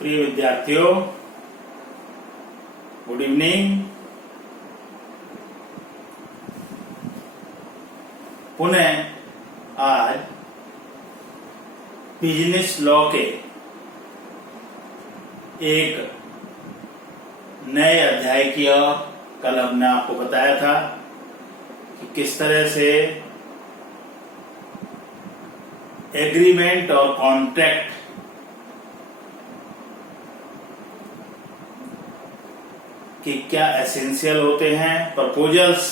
प्रिय विद्यार्थियों, good evening. पुनः आज बिजनेस लॉ के एक नए अध्याय की ओर कल हमने आपको बताया था कि किस तरह से एग्रीमेंट और कॉन्ट्रैक्ट कि क्या एसेंशियल होते हैं, प्रपोजल्स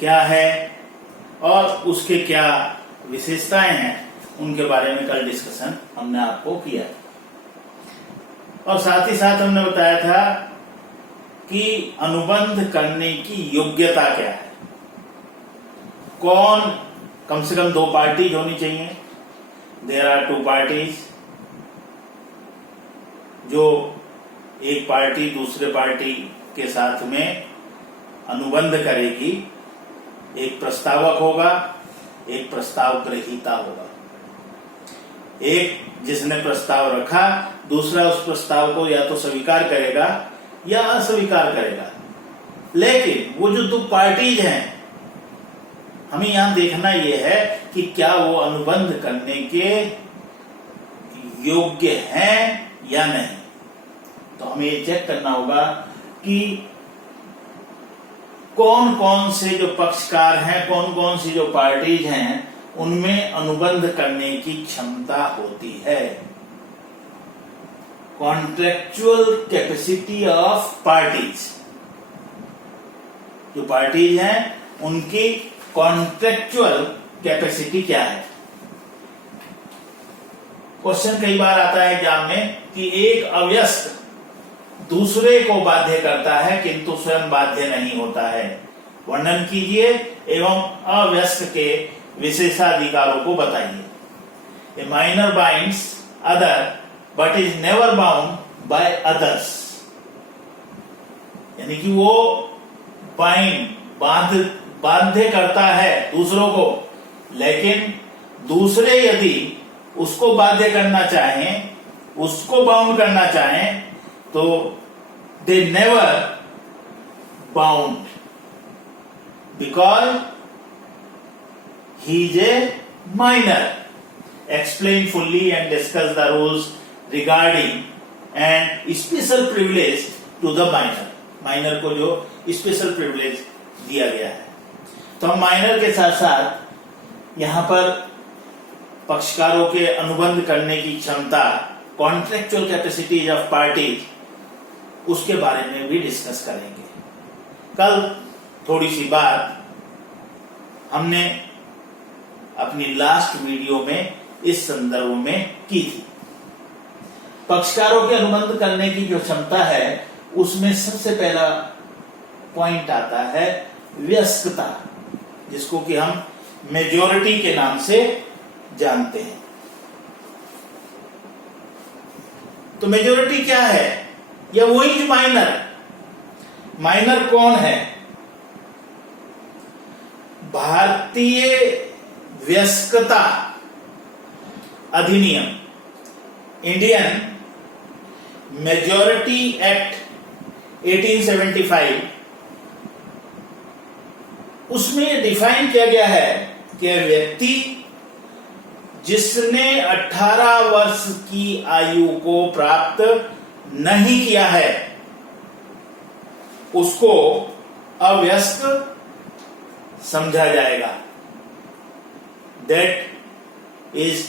क्या है और उसके क्या विशेषताएं हैं, उनके बारे में कल डिस्कशन हमने आपको किया। और साथ ही साथ हमने बताया था कि अनुबंध करने की योग्यता क्या है, कम से कम दो पार्टीज होनी चाहिए। देयर आर टू पार्टीज, जो एक पार्टी दूसरे पार्टी के साथ में अनुबंध करेगी। एक प्रस्तावक होगा, एक प्रस्ताव ग्रहीता होगा। एक जिसने प्रस्ताव रखा, दूसरा उस प्रस्ताव को या तो स्वीकार करेगा या अस्वीकार करेगा। लेकिन वो जो दो पार्टीज हैं, हमें यहां देखना यह है कि क्या वो अनुबंध करने के योग्य हैं या नहीं। तो हमें ये चेक करना होगा कि कौन कौन से जो पक्षकार हैं, कौन कौन सी जो पार्टीज हैं, उनमें अनुबंध करने की क्षमता होती है। कॉन्ट्रेक्चुअल कैपेसिटी ऑफ पार्टीज, जो पार्टीज हैं उनकी कॉन्ट्रेक्चुअल कैपेसिटी क्या है। क्वेश्चन कई बार आता है एग्जाम में कि एक अव्यस्त दूसरे को बाध्य करता है किंतु स्वयं बाध्य नहीं होता है। वर्णन कीजिए एवं अव्यस्त के विशेषाधिकारों को बताइए। ए minor binds other but is never bound by others, यानी कि वो बाध्य करता है दूसरों को, लेकिन दूसरे यदि उसको बाध्य करना चाहें, उसको बाउंड करना चाहें, तो they never bound because he is a minor. Explain fully and discuss the rules regarding and special privilege to the minor. Minor को जो स्पेशल प्रिविलेज दिया गया है। तो हम माइनर के साथ साथ यहां पर पक्षकारों के अनुबंध करने की क्षमता, कॉन्ट्रेक्चुअल कैपेसिटीज ऑफ पार्टीज, उसके बारे में भी डिस्कस करेंगे। कल थोड़ी सी बात हमने अपनी लास्ट वीडियो में इस संदर्भ में की थी। पक्षकारों के अनुबंध करने की जो क्षमता है, उसमें सबसे पहला पॉइंट आता है वयस्कता, जिसको कि हम मेजॉरिटी के नाम से जानते हैं। तो मेजॉरिटी क्या है, या वही जो माइनर कौन है। भारतीय वयस्कता अधिनियम, इंडियन मेजॉरिटी एक्ट 1875, उसमें डिफाइन किया गया है कि व्यक्ति जिसने 18 वर्ष की आयु को प्राप्त नहीं किया है, उसको अवयस्क समझा जाएगा। That is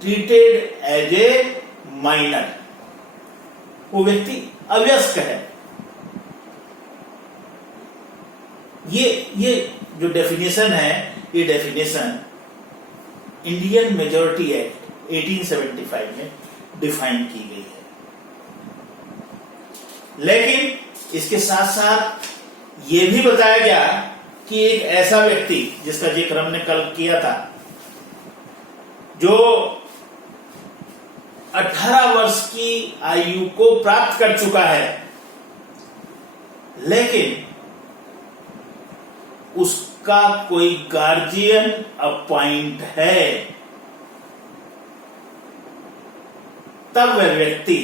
treated as a minor. वो व्यक्ति अवयस्क है। ये जो डेफिनेशन है, ये डेफिनेशन इंडियन मेजॉरिटी एक्ट 1875 में डिफाइन की गई है। लेकिन इसके साथ साथ ये भी बताया गया कि एक ऐसा व्यक्ति जिसका जिक्र हमने कल किया था, जो 18 वर्ष की आयु को प्राप्त कर चुका है, लेकिन उसका कोई गार्जियन अपॉइंट है, तब वह व्यक्ति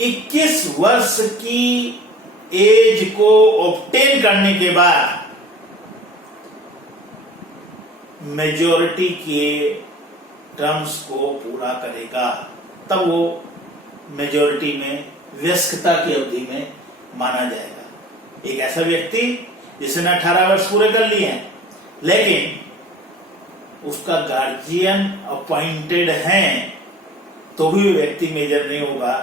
21 वर्ष की एज को ऑब्टेन करने के बाद मेजॉरिटी के टर्म्स को पूरा करेगा, तब वो मेजॉरिटी में वयस्कता की अवधि में माना जाएगा। एक ऐसा व्यक्ति जिसने 18 वर्ष पूरे कर लिए हैं लेकिन उसका गार्जियन अपॉइंटेड है तो भी व्यक्ति मेजर नहीं होगा,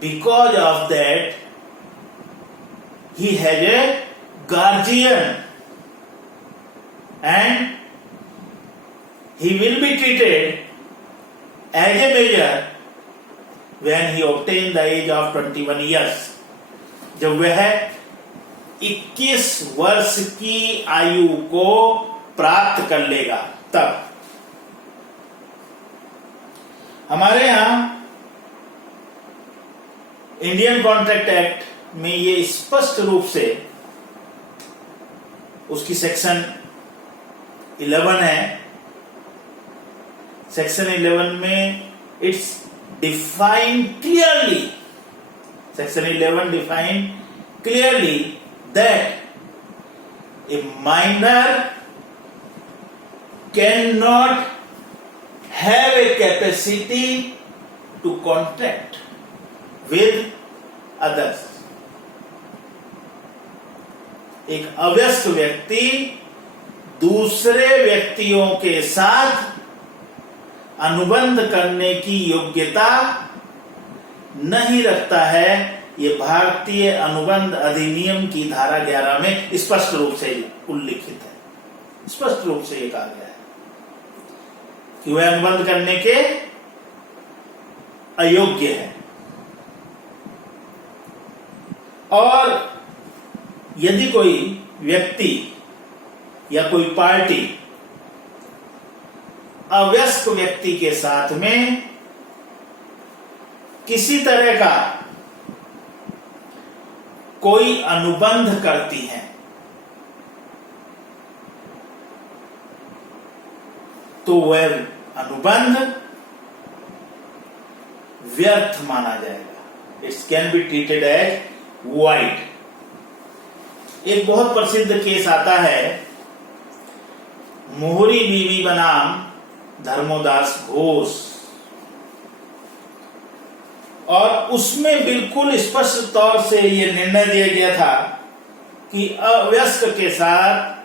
because of that he has a guardian and he will be treated as a major when he obtained the age of 21 years. जब वह 21 वर्ष की आयु को प्राप्त कर लेगा तब। हमारे यहां इंडियन कॉन्ट्रैक्ट एक्ट में ये स्पष्ट रूप से उसकी सेक्शन 11 है। सेक्शन 11 में it's defined clearly, section 11 defined clearly that a minor can not have a capacity to contact with others. एक अवयस्क व्यक्ति दूसरे व्यक्तियों के साथ अनुबंध करने की योग्यता नहीं रखता है। ये भारतीय अनुबंध अधिनियम की धारा 11 में स्पष्ट रूप से उल्लिखित है। स्पष्ट रूप से ये कहा गया है कि वह अनुबंध करने के अयोग्य है। और यदि कोई व्यक्ति या कोई पार्टी अवयस्क व्यक्ति के साथ में किसी तरह का कोई अनुबंध करती है तो वह अनुबंध व्यर्थ माना जाएगा। It's can be treated as void. एक बहुत प्रसिद्ध केस आता है मोहरी बीवी बनाम धर्मोदास घोष, और उसमें बिल्कुल स्पष्ट तौर से यह निर्णय दिया गया था कि अवयस्क के साथ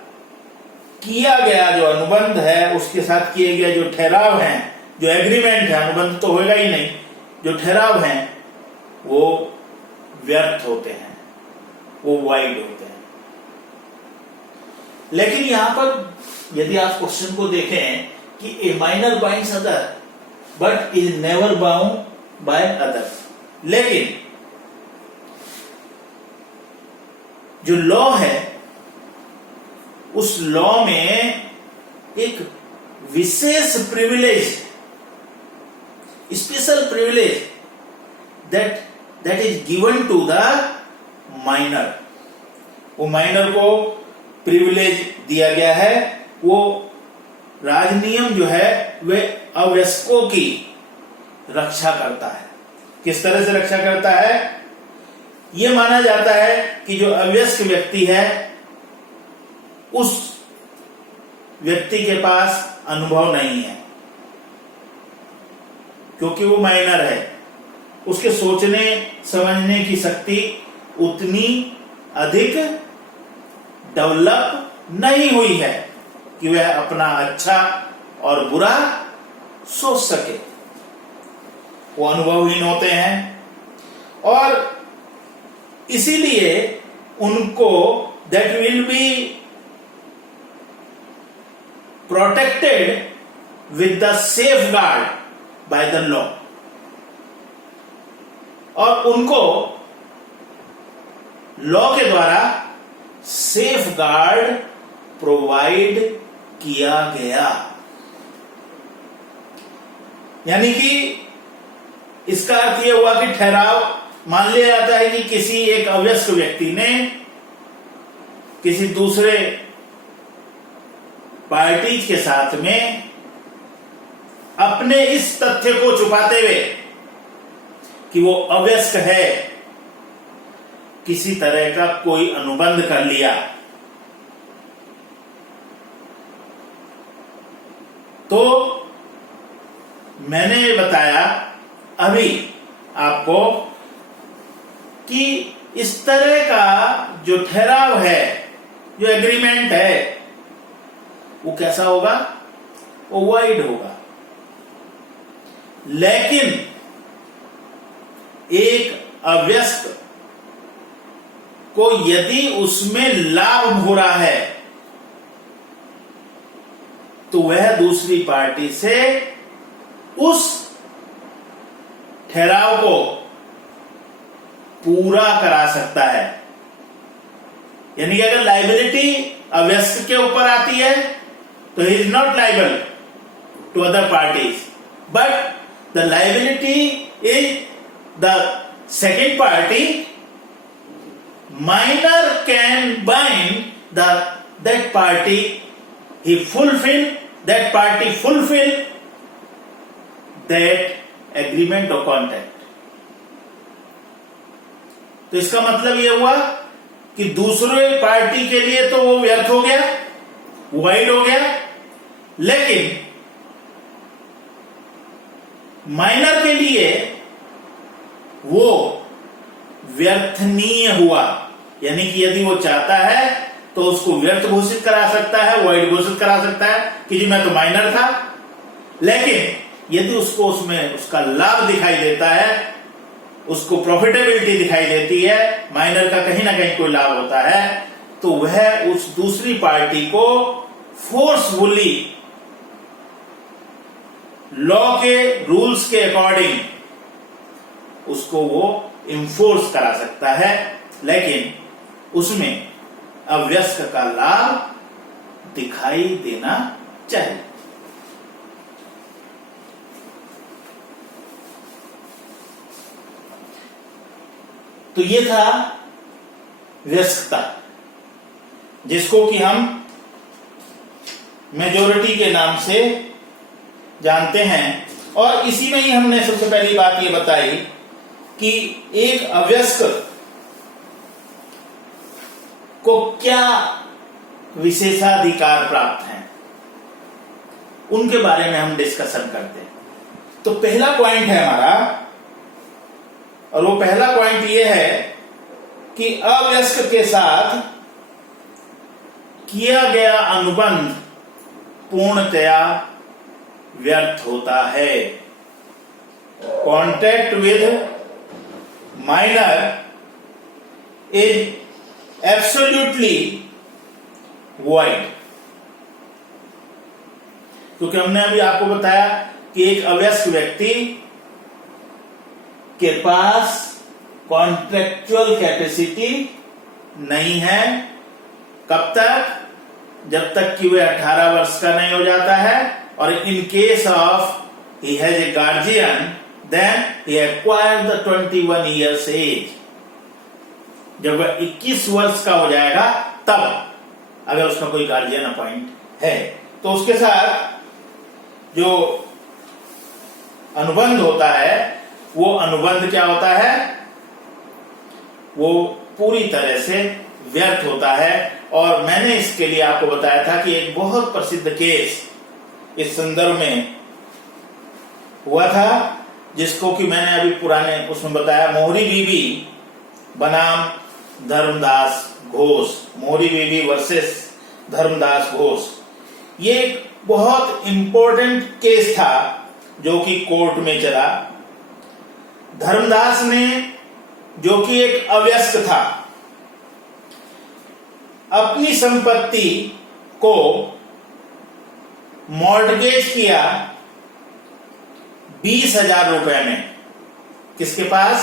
किया गया जो अनुबंध है, उसके साथ किए गए जो ठहराव हैं, जो एग्रीमेंट है, अनुबंध तो होगा ही नहीं, जो ठहराव हैं वो व्यर्थ होते हैं, वो वाइड होते हैं। लेकिन यहां पर यदि आप क्वेश्चन को देखें कि a minor binds other but is never bound by other, लेकिन जो लॉ है उस लॉ में एक विशेष privilege, special privilege that is given to the minor. वो माइनर को प्रिविलेज दिया गया है। वो राजनियम जो है वे अवयस्कों की रक्षा करता है। किस तरह से रक्षा करता है? यह माना जाता है कि जो अवयस्क व्यक्ति है उस व्यक्ति के पास अनुभव नहीं है, क्योंकि वो माइनर है, उसके सोचने समझने की शक्ति उतनी अधिक डेवलप नहीं हुई है कि वह अपना अच्छा और बुरा सोच सके। वो अनुभवहीन होते हैं और इसीलिए उनको that will be protected with the safe guard by the law, और उनको लॉ के द्वारा सेफ गार्ड प्रोवाइड किया गया। यानी कि इसका अर्थ यह हुआ कि ठहराव मान लिया जाता है कि किसी एक अवयस्क व्यक्ति ने किसी दूसरे पार्टी के साथ में अपने इस तथ्य को छुपाते हुए कि वो अवयस्क है, किसी तरह का कोई अनुबंध कर लिया, तो मैंने बताया अभी आपको कि इस तरह का जो ठहराव है, जो एग्रीमेंट है, वो कैसा होगा? वो वाइड होगा। लेकिन एक अवयस्क को यदि उसमें लाभ हो रहा है तो वह दूसरी पार्टी से उस ठहराव को पूरा करा सकता है। यानी कि अगर लाइबिलिटी अवयस्क के ऊपर आती है तो he is not liable to other parties, but the liability is the second party, minor can bind that party, that party fulfill that agreement or contract. तो इसका मतलब यह हुआ कि दूसरे पार्टी के लिए तो वो व्यर्थ हो गया, वाइड हो गया, लेकिन माइनर के लिए वो व्यर्थनीय हुआ। यानी कि यदि वो चाहता है तो उसको व्यर्थ घोषित करा सकता है, वाइड घोषित करा सकता है कि जी मैं तो माइनर था। लेकिन यदि उसको उसमें उसका लाभ दिखाई देता है, उसको प्रॉफिटेबिलिटी दिखाई देती है, माइनर का कहीं ना कहीं कोई लाभ होता है, तो वह उस दूसरी पार्टी को फोर्सफुली लॉ के रूल्स के अकॉर्डिंग उसको वो इंफोर्स करा सकता है, लेकिन उसमें अवयस्क का लाभ दिखाई देना चाहिए। तो ये था व्यस्कता, जिसको कि हम मेजॉरिटी के नाम से जानते हैं। और इसी में ही हमने सबसे पहली बात ये बताई कि एक अवयस्क को क्या विशेषाधिकार प्राप्त हैं, उनके बारे में हम डिस्कशन करते हैं। तो पहला पॉइंट है हमारा, और वो पहला पॉइंट ये है कि अवयस्क के साथ किया गया अनुबंध पूर्णतया व्यर्थ होता है। Contract with minor is absolutely void. क्योंकि हमने अभी आपको बताया कि एक अवयस्क व्यक्ति के पास कॉन्ट्रेक्चुअल कैपेसिटी नहीं है। कब तक? जब तक कि वह 18 वर्ष का नहीं हो जाता है, और in case of he has a guardian then he acquired the 21 years age. जब वह 21 वर्ष का हो जाएगा तब, अगर उसका कोई गार्जियन अपॉइंट है, तो उसके साथ जो अनुबंध होता है, वो अनुबंध क्या होता है? वो पूरी तरह से व्यर्थ होता है। और मैंने इसके लिए आपको बताया था कि एक बहुत प्रसिद्ध केस इस संदर्भ में हुआ था, जिसको कि मैंने अभी पुराने उसमें बताया, मोहरी बीबी बनाम धर्मदास घोष, मोहरी बीबी वर्सेस धर्मदास घोष। ये एक बहुत इंपॉर्टेंट केस था जो कि कोर्ट में चला। धर्मदास ने, जो कि एक अवयस्क था, अपनी संपत्ति को मॉर्टगेज किया 20,000 रुपए में। किसके पास?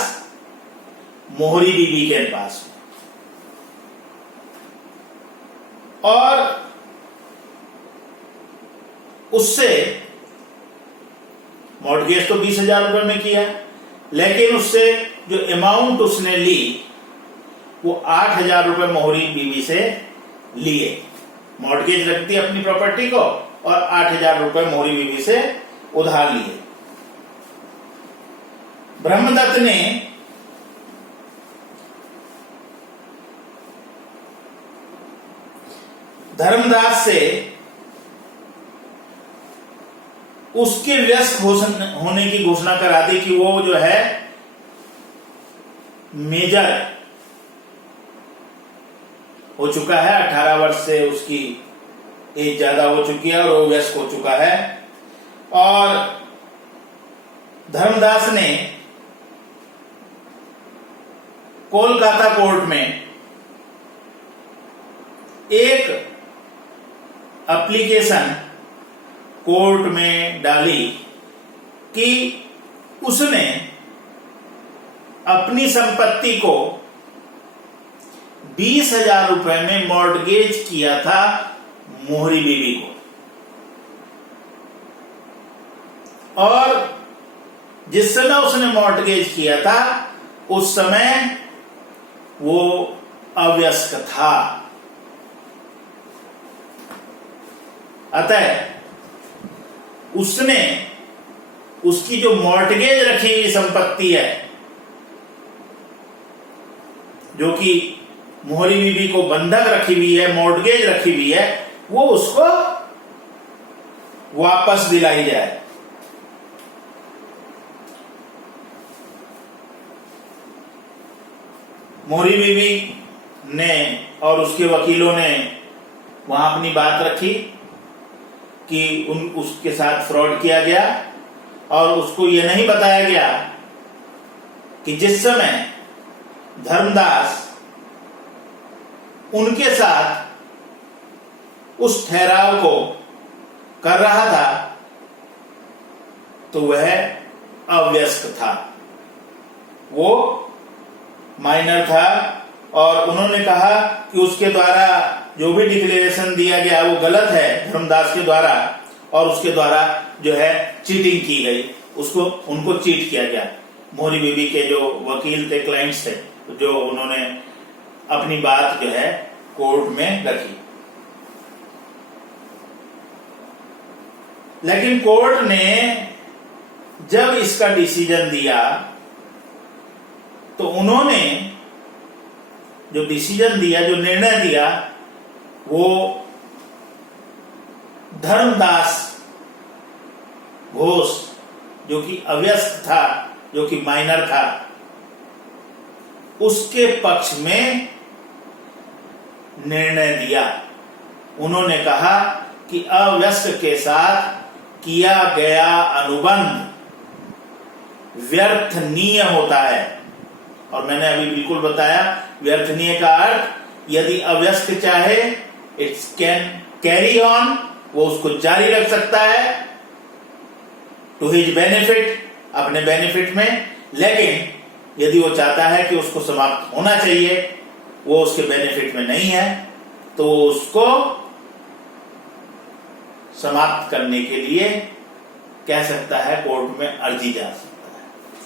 मोहरी बीबी के पास। और उससे मॉर्टगेज तो 20,000 रुपए में किया, लेकिन उससे जो अमाउंट उसने ली वो 8,000 रुपए मोहरी बीबी से लिए। मॉर्टगेज रखती अपनी प्रॉपर्टी को और 8,000 रुपए मोहरी बीबी से उधार लिए। ब्रह्मदत्त ने धर्मदास से उसके व्यस्त होने की घोषणा करा दी कि वो जो है मेजर हो चुका है, 18 वर्ष से उसकी एज ज्यादा हो चुकी है और वो व्यस्त हो चुका है। और धर्मदास ने कोलकाता कोर्ट में एक एप्लीकेशन कोर्ट में डाली कि उसने अपनी संपत्ति को 20,000 रुपए में मॉर्टगेज किया था मोहरी बीवी को, और जिस समय उसने मॉर्टगेज किया था उस समय वो अवयस्क था। अतः उसने उसकी जो मॉर्टगेज रखी हुई संपत्ति है, जो कि मोहरी बीवी को बंधक रखी हुई है, मॉर्टगेज रखी हुई है, वो उसको वापस दिलाई जाए। मोहरी बीवी ने और उसके वकीलों ने वहां अपनी बात रखी कि उसके साथ फ्रॉड किया गया, और उसको यह नहीं बताया गया कि जिस समय धर्मदास उनके साथ उस ठहराव को कर रहा था तो वह अवयस्क था, वो माइनर था। और उन्होंने कहा कि उसके द्वारा जो भी डिक्लेरेशन दिया गया वो गलत है धर्मदास के द्वारा, और उसके द्वारा जो है चीटिंग की गई, उनको चीट किया गया। मोहरी बीवी के जो वकील थे, क्लाइंट्स थे, जो उन्होंने अपनी बात जो है कोर्ट में रखी। लेकिन कोर्ट ने जब इसका डिसीजन दिया तो उन्होंने जो डिसीजन दिया, जो निर्णय दिया, वो धर्मदास घोष जो कि अवयस्क था, जो कि माइनर था, उसके पक्ष में निर्णय दिया। उन्होंने कहा कि अवयस्क के साथ किया गया अनुबंध व्यर्थनीय होता है। और मैंने अभी बिल्कुल बताया, व्यर्थनीय का अर्थ यदि अवयस्क चाहे इट्स कैन कैरी ऑन, वो उसको जारी रख सकता है टू हिज बेनिफिट, अपने बेनिफिट में। लेकिन यदि वो चाहता है कि उसको समाप्त होना चाहिए, वो उसके बेनिफिट में नहीं है, तो वो उसको समाप्त करने के लिए कह सकता है, कोर्ट में अर्जी जा सकता है।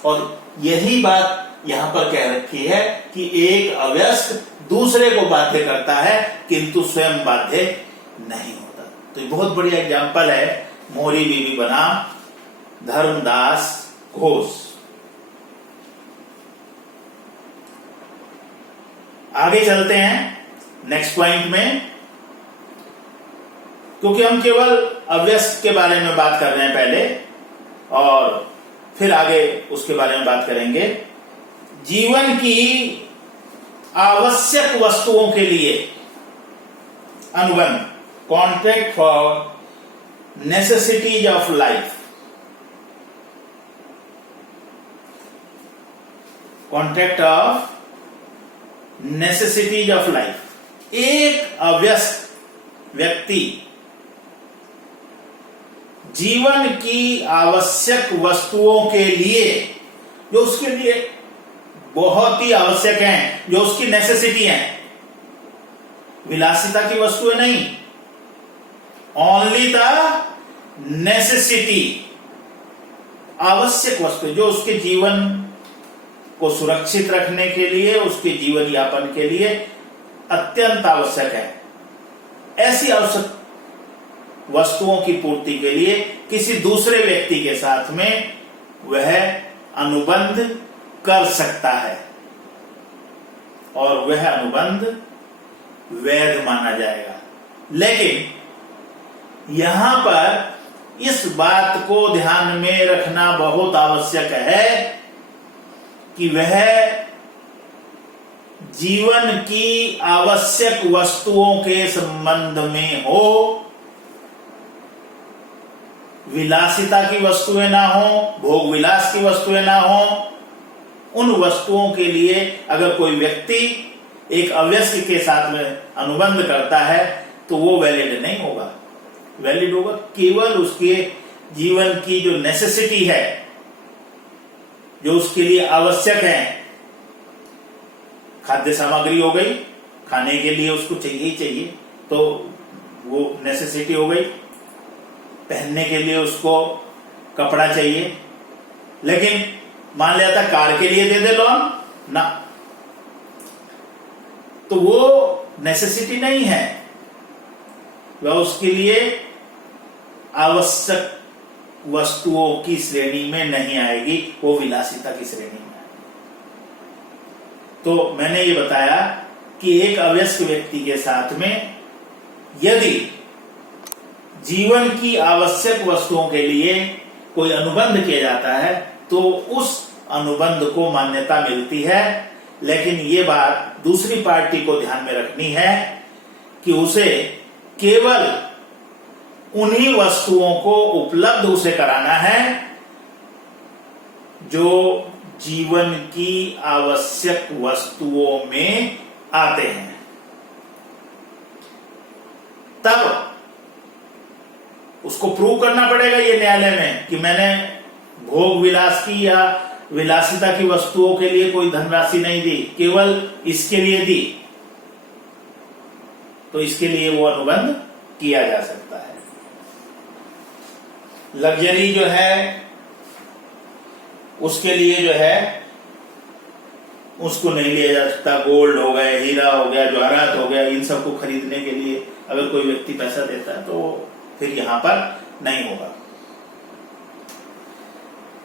और यही बात यहां पर कह रखी है कि एक अवयस्क दूसरे को बाध्य करता है किंतु स्वयं बाध्य नहीं होता। तो ये बहुत बढ़िया एग्जाम्पल है मोहरी बीवी बनाम धर्मदास घोष। आगे चलते हैं नेक्स्ट पॉइंट में, क्योंकि हम केवल अव्यस्त के बारे में बात कर रहे हैं पहले, और फिर आगे उसके बारे में बात करेंगे। जीवन की आवश्यक वस्तुओं के लिए अनुबंध, contract for necessities of life. Contract of necessities of life. एक अव्यस्त व्यक्ति जीवन की आवश्यक वस्तुओं के लिए, जो उसके लिए बहुत ही आवश्यक हैं, जो उसकी नेसेसिटी हैं, विलासिता की वस्तुएं नहीं, ओनली द नेसेसिटी, आवश्यक वस्तु जो उसके जीवन को सुरक्षित रखने के लिए, उसके जीवन यापन के लिए अत्यंत आवश्यक है। ऐसी आवश्यक वस्तुओं की पूर्ति के लिए किसी दूसरे व्यक्ति के साथ में वह अनुबंध कर सकता है और वह अनुबंध वैध माना जाएगा। लेकिन यहां पर इस बात को ध्यान में रखना बहुत आवश्यक है कि वह जीवन की आवश्यक वस्तुओं के संबंध में हो, विलासिता की वस्तुएं ना हो, भोग विलास की वस्तुएं ना हो। उन वस्तुओं के लिए अगर कोई व्यक्ति एक अवयस्क के साथ में अनुबंध करता है तो वो वैलिड नहीं होगा। वैलिड होगा केवल उसके जीवन की जो नेसेसिटी है, जो उसके लिए आवश्यक है। खाद्य सामग्री हो गई, खाने के लिए उसको चाहिए ही चाहिए, तो वो नेसेसिटी हो गई। पहनने के लिए उसको कपड़ा चाहिए। लेकिन मान लिया था कार के लिए दे दे लोन ना, तो वो नेसेसिटी नहीं है, वह उसके लिए आवश्यक वस्तुओं की श्रेणी में नहीं आएगी, वो विलासिता की श्रेणी में आएगी। तो मैंने ये बताया कि एक अवयस्क व्यक्ति के साथ में यदि जीवन की आवश्यक वस्तुओं के लिए कोई अनुबंध किया जाता है तो उस अनुबंध को मान्यता मिलती है। लेकिन ये बात दूसरी पार्टी को ध्यान में रखनी है कि उसे केवल उन्हीं वस्तुओं को उपलब्ध उसे कराना है जो जीवन की आवश्यक वस्तुओं में आते हैं। तब उसको प्रूव करना पड़ेगा ये न्यायालय में कि मैंने भोग विलास की या विलासिता की वस्तुओं के लिए कोई धनराशि नहीं दी, केवल इसके लिए दी, तो इसके लिए वो अनुबंध किया जा सकता है। लग्जरी जो है उसके लिए जो है उसको नहीं लिया जा सकता। गोल्ड हो गया, हीरा हो गया, जवाहरात हो गया, इन सबको खरीदने के लिए अगर कोई व्यक्ति पैसा देता है तो फिर यहां पर नहीं होगा।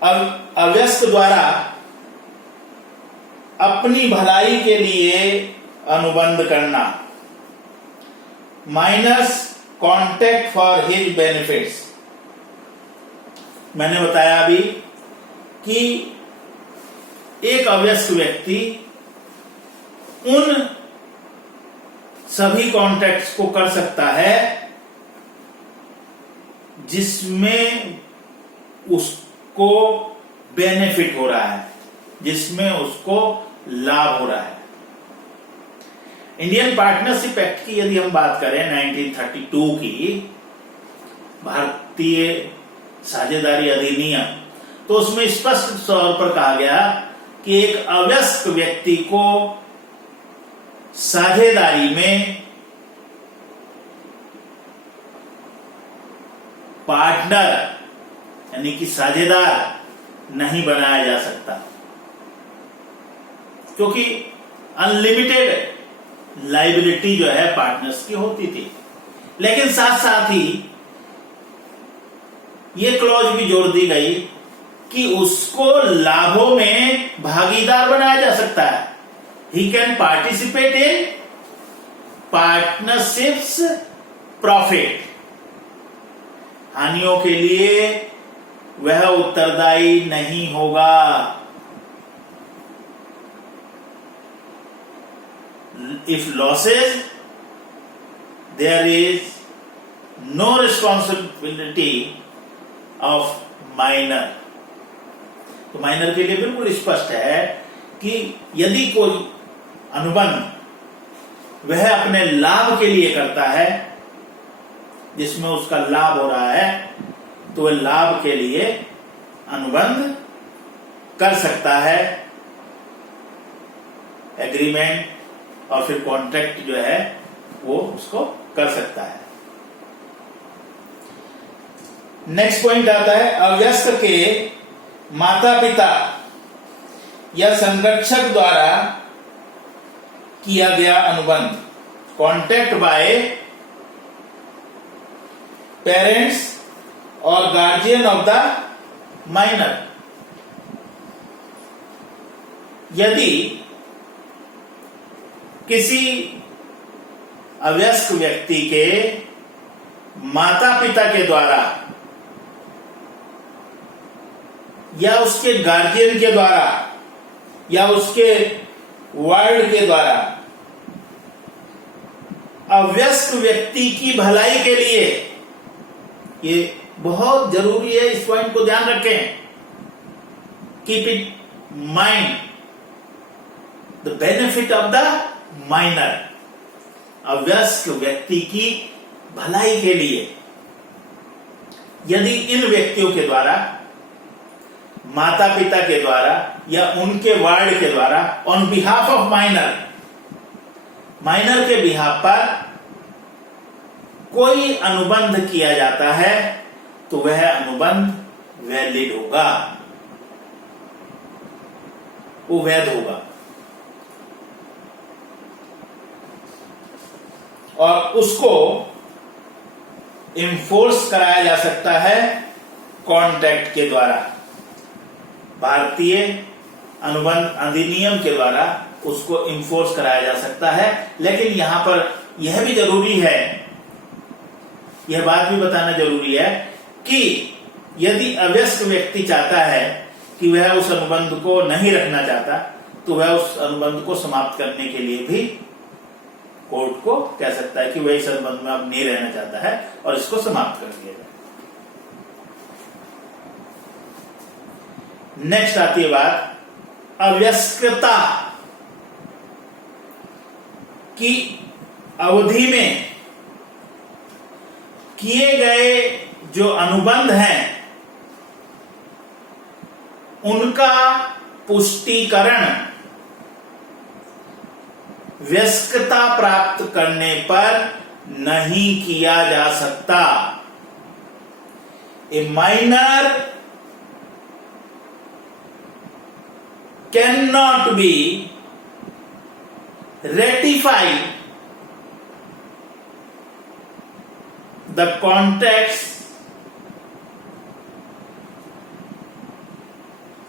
अब अवयस्क द्वारा अपनी भलाई के लिए अनुबंध करना minus contact for his benefits. मैंने बताया अभी कि एक अवयस्क व्यक्ति उन सभी कॉन्टैक्ट्स को कर सकता है जिसमें उसको बेनिफिट हो रहा है, जिसमें उसको लाभ हो रहा है। इंडियन पार्टनरशिप एक्ट की यदि हम बात करें 1932 की, भारतीय साझेदारी अधिनियम, तो उसमें स्पष्ट तौर पर कहा गया कि एक अवयस्क व्यक्ति को साझेदारी में पार्टनर यानी कि साझेदार नहीं बनाया जा सकता, क्योंकि अनलिमिटेड लायबिलिटी जो है पार्टनर्स की होती थी। लेकिन साथ साथ ही ये क्लॉज भी जोड़ दी गई कि उसको लाभों में भागीदार बनाया जा सकता है। He can participate in partnerships profit. हानियों के लिए वह उत्तरदायी नहीं होगा। If losses, there is no responsibility of minor। तो माइनर के लिए बिल्कुल स्पष्ट है कि यदि कोई अनुबंध वह अपने लाभ के लिए करता है, जिसमें उसका लाभ हो रहा है, तो वह लाभ के लिए अनुबंध कर सकता है। एग्रीमेंट और फिर कॉन्ट्रैक्ट जो है वो उसको कर सकता है। नेक्स्ट पॉइंट आता है अवयस्क के माता पिता या संरक्षक द्वारा किया गया अनुबंध। कॉन्ट्रैक्ट बाय पेरेंट्स और गार्जियन ऑफ द माइनर। यदि किसी अवयस्क व्यक्ति के माता पिता के द्वारा या उसके गार्जियन के द्वारा या उसके वार्ड के द्वारा अवयस्क व्यक्ति की भलाई के लिए, ये बहुत जरूरी है, इस पॉइंट को ध्यान रखें, keep it mind, the benefit of the minor. अवयस्क व्यक्ति की भलाई के लिए यदि इन व्यक्तियों के द्वारा, माता पिता के द्वारा या उनके वार्ड के द्वारा, on behalf of minor, minor के बिहाफ पर कोई अनुबंध किया जाता है तो वह अनुबंध वैलिड होगा, वो वैध होगा। और उसको इंफोर्स कराया जा सकता है कॉन्ट्रैक्ट के द्वारा, भारतीय अनुबंध अधिनियम के द्वारा उसको इंफोर्स कराया जा सकता है। लेकिन यहां पर यह भी जरूरी है, यह बात भी बताना जरूरी है कि यदि अवयस्क व्यक्ति चाहता है कि वह उस अनुबंध को नहीं रखना चाहता, तो वह उस अनुबंध को समाप्त करने के लिए भी कोर्ट को कह सकता है कि वह इस अनुबंध में अब नहीं रहना चाहता है और इसको समाप्त कर दिया जाए। नेक्स्ट आती है बात अवयस्कता की अवधि में किए गए जो अनुबंध हैं उनका पुष्टिकरण वयस्कता प्राप्त करने पर नहीं किया जा सकता। ए minor can not be ratified the contacts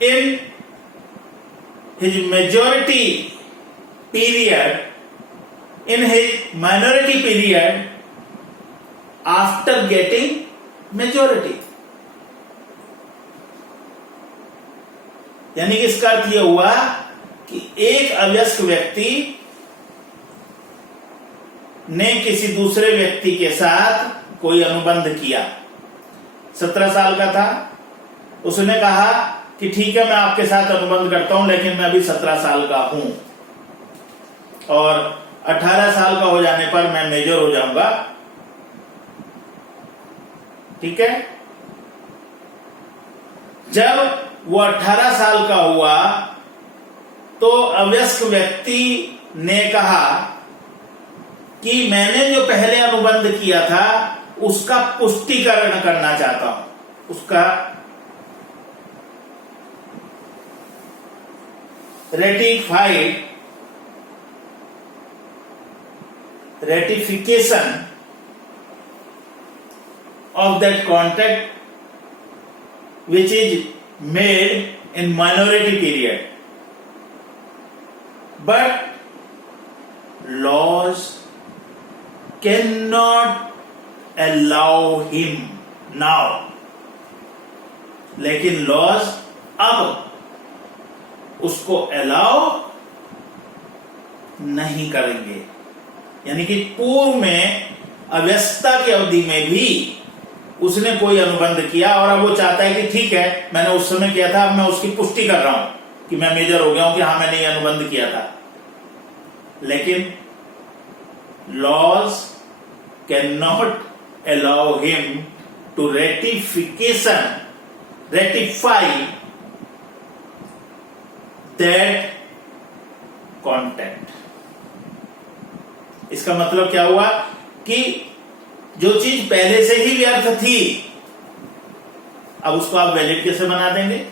in his majority period, in his minority period, after getting majority। यानी कि इसका अर्थ यह हुआ कि एक अवयस्क व्यक्ति ने किसी दूसरे व्यक्ति के साथ कोई अनुबंध किया, 17 साल का था, उसने कहा कि ठीक है मैं आपके साथ अनुबंध करता हूं लेकिन मैं अभी 17 साल का हूं और 18 साल का हो जाने पर मैं मेजर हो जाऊंगा, ठीक है। जब वो 18 साल का हुआ तो अवयस्क व्यक्ति ने कहा कि मैंने जो पहले अनुबंध किया था उसका पुष्टिकरण करना चाहता हूं, उसका ratification of that contract which is made in minority period, but laws cannot allow him now। लेकिन लॉज अब उसको अलाउ नहीं करेंगे, यानी कि पूर्व में अव्यस्तता की अवधि में भी उसने कोई अनुबंध किया और अब वो चाहता है कि ठीक है मैंने उस समय किया था, अब मैं उसकी पुष्टि कर रहा हूं कि मैं मेजर हो गया हूं कि हाँ मैंने ये अनुबंध किया था। लेकिन laws can not allow him to ratify that contract. इसका मतलब क्या हुआ कि जो चीज पहले से ही व्यर्थ थी अब उसको आप वैलिड कैसे बना देंगे?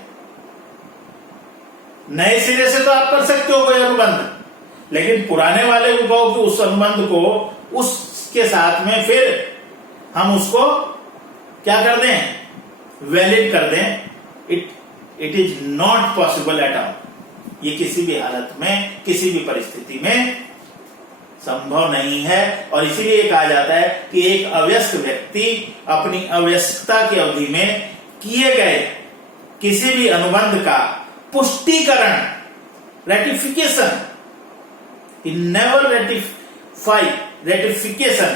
नए सिरे से तो आप कर सकते हो कोई अनुबंध, लेकिन पुराने वाले को कहो कि उस अनुबंध को उसके साथ में फिर हम उसको क्या कर दें, वैलिड कर दें, it is not possible at all. ये किसी भी हालत में, किसी भी परिस्थिति में संभव नहीं है। और इसीलिए कहा जाता है कि एक अवयस्क व्यक्ति अपनी अवयस्कता की अवधि में किए गए किसी भी अनुबंध का पुष्टिकरण, ratification, he never ratification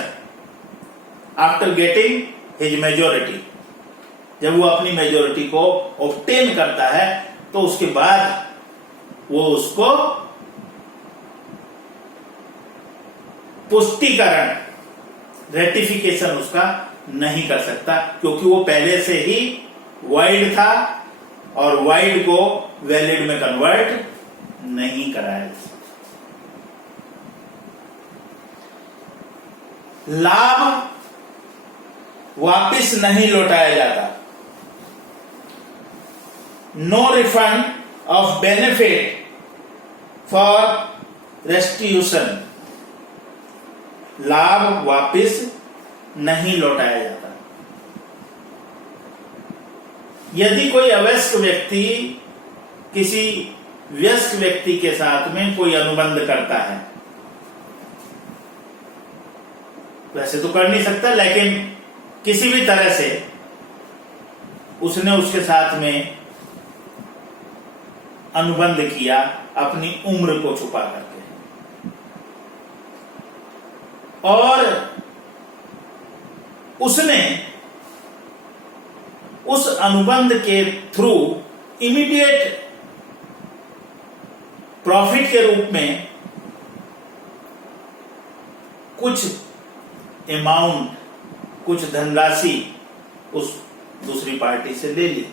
after getting his majority। जब वो अपनी मेजोरिटी को ऑब्टेन करता है तो उसके बाद वो उसको पुष्टिकरण, रेटिफिकेशन उसका नहीं कर सकता, क्योंकि वो पहले से ही वाइड था और वाइड को वैलिड में कन्वर्ट नहीं कराया जा सकता। लाभ वापिस नहीं लौटाया जाता। No refund of benefit for restitution. लाभ वापिस नहीं लौटाया जाता। यदि कोई अवयस्क व्यक्ति किसी व्यस्क व्यक्ति के साथ में कोई अनुबंध करता है, वैसे तो कर नहीं सकता, लेकिन किसी भी तरह से उसने उसके साथ में अनुबंध किया अपनी उम्र को छुपा करके, और उसने उस अनुबंध के थ्रू इमीडिएट प्रॉफिट के रूप में कुछ अमाउंट, कुछ धनराशि उस दूसरी पार्टी से ले ली।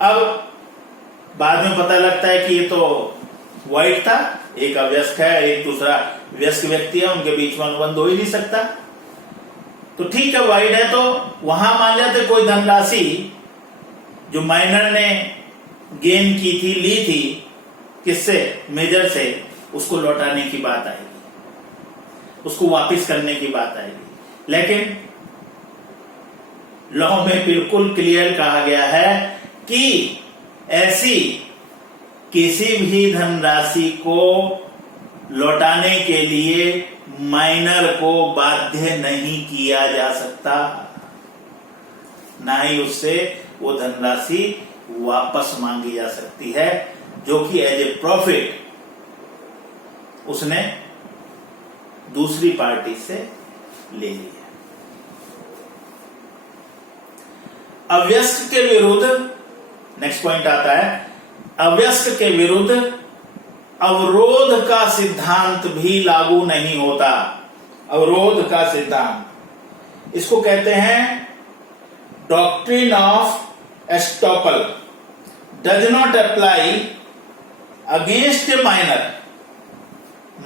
अब बाद में पता लगता है कि ये तो वाइड था, एक अवयस्क है, एक दूसरा व्यस्क व्यक्ति है, उनके बीच में अनुबंध हो ही नहीं सकता। तो ठीक है, वाइड है, तो वहां मान लेते कोई धनराशि जो माइनर ने गेन की थी, ली थी, किससे, मेजर से, उसको लौटाने की बात आएगी, उसको वापस करने की बात आएगी। लेकिन लॉ में बिल्कुल क्लियर कहा गया है कि ऐसी किसी भी धनराशि को लौटाने के लिए माइनर को बाध्य नहीं किया जा सकता, ना ही उससे वो धनराशि वापस मांगी जा सकती है जो कि एज ए प्रॉफिट उसने दूसरी पार्टी से ले लिया। अवयस्क के विरुद्ध, नेक्स्ट पॉइंट आता है, अवयस्क के विरुद्ध अवरोध का सिद्धांत भी लागू नहीं होता। अवरोध का सिद्धांत, इसको कहते हैं doctrine of estoppel, does not apply against a minor.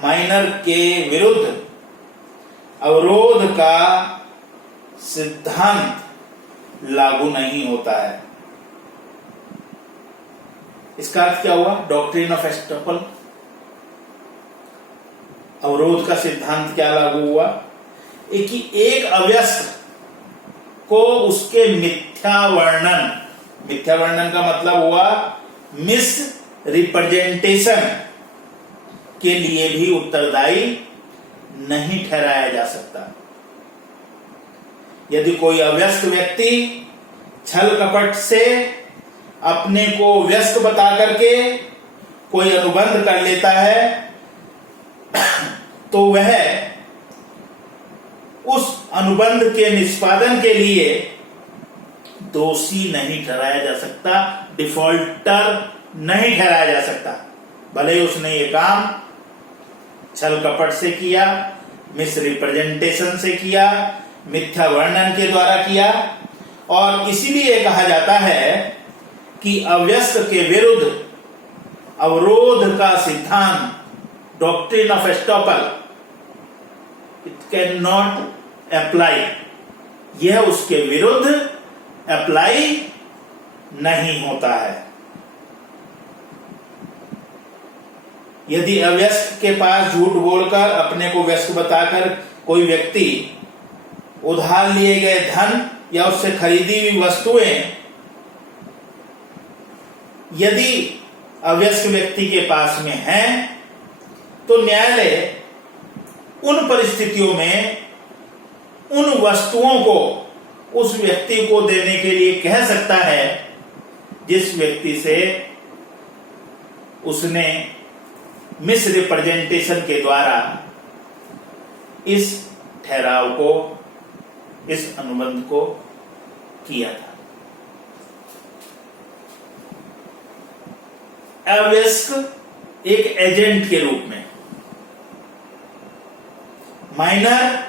Minor के विरुद्ध अवरोध का सिद्धांत लागू नहीं होता है। इसका अर्थ क्या हुआ? डॉक्ट्रिन ऑफ एस्टॉपल, अवरोध का सिद्धांत क्या लागू हुआ? कि एक अवयस्क को उसके मिथ्या वर्णन, मिथ्या वर्णन का मतलब हुआ मिस रिप्रेजेंटेशन के लिए भी उत्तरदायी नहीं ठहराया जा सकता। यदि कोई अवयस्क व्यक्ति छल कपट से अपने को व्यस्क बता करके कोई अनुबंध कर लेता है तो वह उस अनुबंध के निष्पादन के लिए दोषी नहीं ठहराया जा सकता, डिफॉल्टर नहीं ठहराया जा सकता। भले उसने ये काम छल कपट से किया, मिस रिप्रेजेंटेशन से किया, मिथ्या वर्णन के द्वारा किया, और इसीलिए कहा जाता है कि अवयस्क के विरुद्ध अवरोध का सिद्धांत, doctrine of estoppel, it can not apply, यह उसके विरुद्ध अप्लाई नहीं होता है। यदि अवयस्क के पास झूठ बोलकर अपने को व्यस्क बताकर कोई व्यक्ति उधार लिए गए धन या उससे खरीदी हुई वस्तुएं यदि अवयस्क व्यक्ति के पास में हैं, तो न्यायालय उन परिस्थितियों में उन वस्तुओं को उस व्यक्ति को देने के लिए कह सकता है जिस व्यक्ति से उसने मिस रिप्रेजेंटेशन के द्वारा इस ठहराव को, इस अनुबंध को किया था। अवयस्क एक एजेंट के रूप में, minor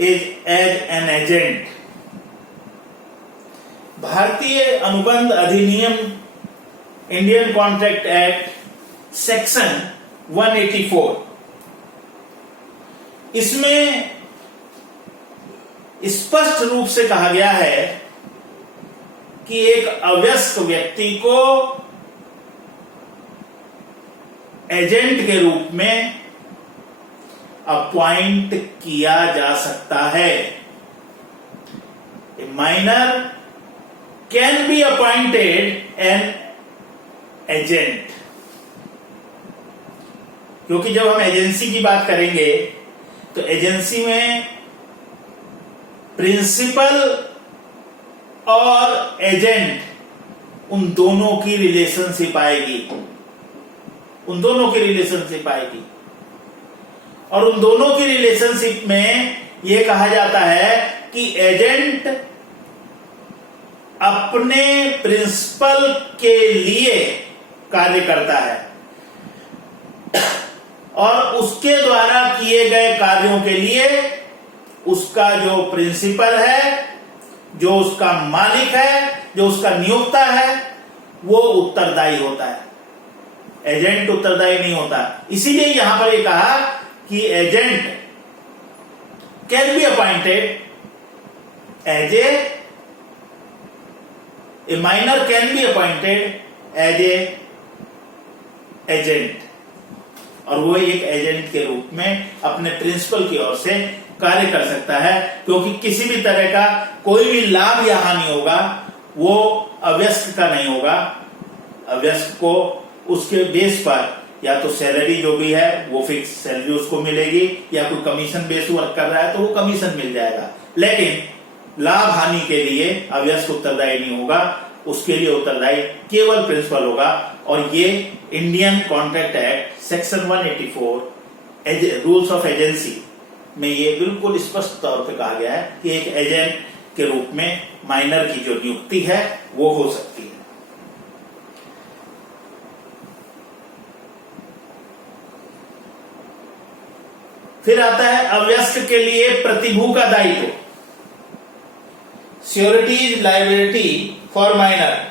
is as an agent. भारतीय अनुबंध अधिनियम इंडियन कॉन्ट्रैक्ट एक्ट सेक्शन 184, इसमें स्पष्ट रूप से कहा गया है कि एक अवयस्क व्यक्ति को एजेंट के रूप में अपॉइंट किया जा सकता है। ए minor can be appointed an agent. क्योंकि जब हम एजेंसी की बात करेंगे तो एजेंसी में प्रिंसिपल और एजेंट उन दोनों की रिलेशनशिप आएगी, उन दोनों की रिलेशनशिप आएगी। और उन दोनों की रिलेशनशिप में यह कहा जाता है कि एजेंट अपने प्रिंसिपल के लिए कार्य करता है और उसके द्वारा किए गए कार्यों के लिए उसका जो प्रिंसिपल है, जो उसका मालिक है, जो उसका नियोक्ता है, वो उत्तरदायी होता है। एजेंट उत्तरदायी नहीं होता। इसीलिए यहां पर ये कहा कि agent can be appointed as a minor can be appointed as a agent, और वो एक एजेंट के रूप में अपने प्रिंसिपल की ओर से कार्य कर सकता है। क्योंकि किसी भी तरह का कोई भी लाभ या हानि होगा वो अवयस्क का नहीं होगा। अवयस्क को उसके बेस पर या तो सैलरी जो भी है वो फिक्स सैलरी उसको मिलेगी, या कोई कमीशन बेस वर्क कर रहा है तो वो कमीशन मिल जाएगा। लेकिन लाभ हानि के लिए अवयस्क उत्तरदायी नहीं होगा, उसके लिए उत्तरदायी केवल प्रिंसिपल होगा। और ये Indian contract act section 184 rules of agency में ये बिल्कुल स्पष्ट तौर पे कहा गया है कि एक एजेंट के रूप में माइनर की जो नियुक्ति है वो हो सकती है। फिर आता है अवयस्क के लिए प्रतिभू का दायित्व, sureties liability for minor.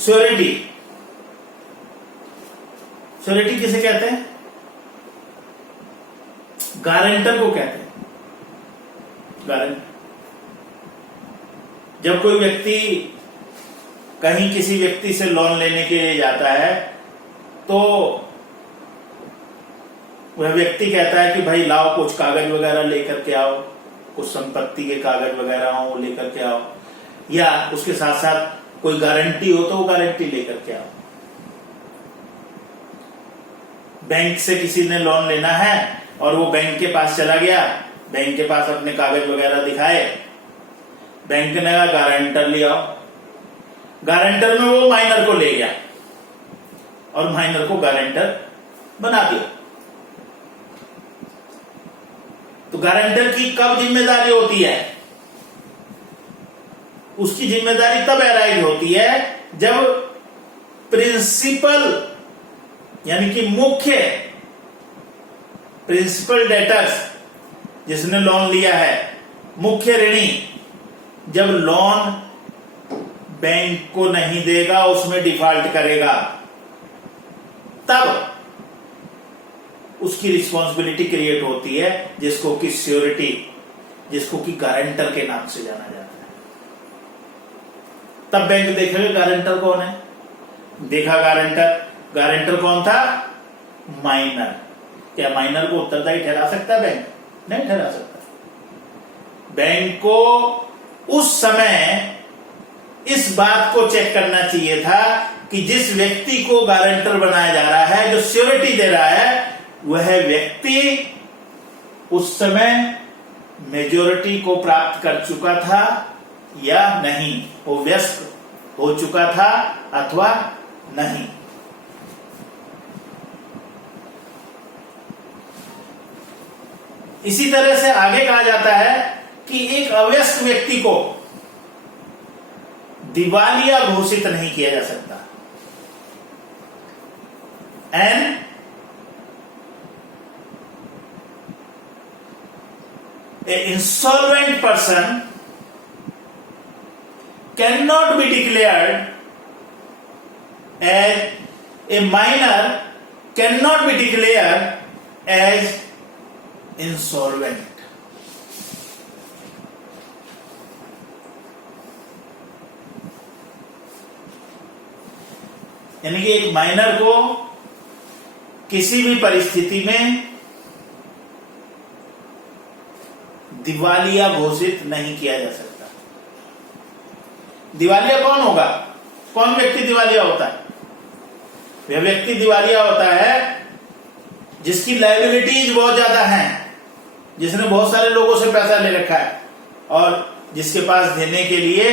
Surety, surety किसे कहते हैं? गारंटर को कहते हैं। गारंटर, जब कोई व्यक्ति कहीं किसी व्यक्ति से लोन लेने के लिए जाता है तो वह व्यक्ति कहता है कि भाई लाओ कुछ कागज वगैरह लेकर के आओ, कुछ संपत्ति के कागज वगैरह हो लेकर के आओ, या उसके साथ साथ कोई गारंटी हो तो वो गारंटी लेकर के आओ। बैंक से किसी ने लोन लेना है और वो बैंक के पास चला गया, बैंक के पास अपने कागज वगैरह दिखाए, बैंक ने कहा गारंटर ले आओ। गारंटर में वो माइनर को ले गया और माइनर को गारंटर बना दिया। तो गारंटर की कब जिम्मेदारी होती है? उसकी जिम्मेदारी तब एराइज होती है जब प्रिंसिपल यानी कि मुख्य प्रिंसिपल डेटर्स जिसने लोन लिया है, मुख्य ऋणी, जब लोन बैंक को नहीं देगा, उसमें डिफॉल्ट करेगा, तब उसकी रिस्पॉन्सिबिलिटी क्रिएट होती है, जिसको कि श्योरिटी, जिसको कि गारंटर के नाम से जाना जाता है। तब बैंक देखेगा गारंटर कौन है, देखा गारंटर कौन था, माइनर। क्या माइनर को उत्तरदायी ठहरा सकता है बैंक? नहीं ठहरा सकता। बैंक को उस समय इस बात को चेक करना चाहिए था कि जिस व्यक्ति को गारंटर बनाया जा रहा है, जो श्योरिटी दे रहा है, वह व्यक्ति उस समय मेजॉरिटी को प्राप्त कर चुका था या नहीं, वो व्यस्त हो चुका था अथवा नहीं। इसी तरह से आगे कहा जाता है कि एक अव्यस्त व्यक्ति को दिवालिया घोषित नहीं किया जा सकता। An insolvent person cannot be declared as a minor cannot be declared as insolvent। यानी कि एक माइनर को किसी भी परिस्थिति में दिवालिया घोषित नहीं किया जा सकता। दिवालिया कौन होगा? कौन व्यक्ति दिवालिया होता है? वह व्यक्ति दिवालिया होता है जिसकी लायबिलिटीज बहुत ज्यादा हैं, जिसने बहुत सारे लोगों से पैसा ले रखा है और जिसके पास देने के लिए